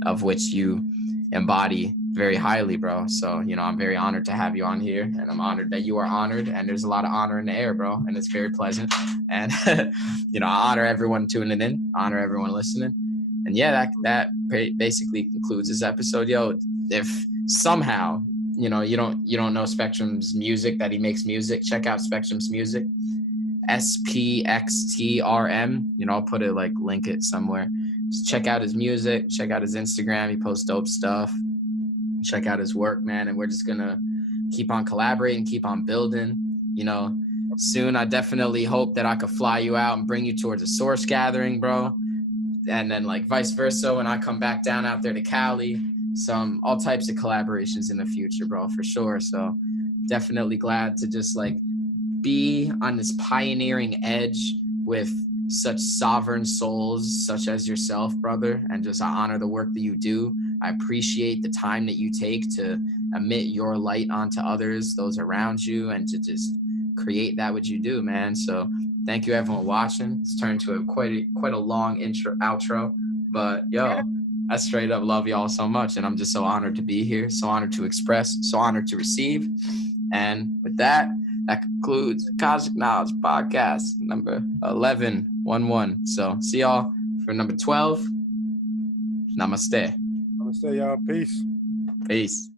of which you embody very highly, bro. So, you know, I'm very honored to have you on here, and I'm honored that you are honored, and there's a lot of honor in the air, bro, and it's very pleasant. And you know, I honor everyone tuning in, honor everyone listening. And yeah, that basically concludes this episode. Yo, if somehow, you know, you don't know Spxtrm's music, that he makes music, check out Spxtrm's music, Spxtrm. You know, I'll put it, like, link it somewhere. Just check out his music, check out his Instagram. He posts dope stuff. Check out his work, man. And we're just gonna keep on collaborating, keep on building. You know, soon I definitely hope that I could fly you out and bring you towards a source gathering, bro. And then, like, vice versa, when I come back down out there to Cali, all types of collaborations in the future, bro, for sure. So definitely glad to just, like, be on this pioneering edge with such sovereign souls such as yourself, brother. And just, I honor the work that you do. I appreciate the time that you take to emit your light onto others, those around you, and to just create that what you do, man. So thank you, everyone watching. It's turned to quite a long outro, but yo, I straight up love y'all so much, and I'm just so honored to be here, so honored to express, so honored to receive. And with that concludes Akashic Knowledge Podcast number 1111. So see y'all for number 12. Namaste. Namaste, y'all. Peace. Peace.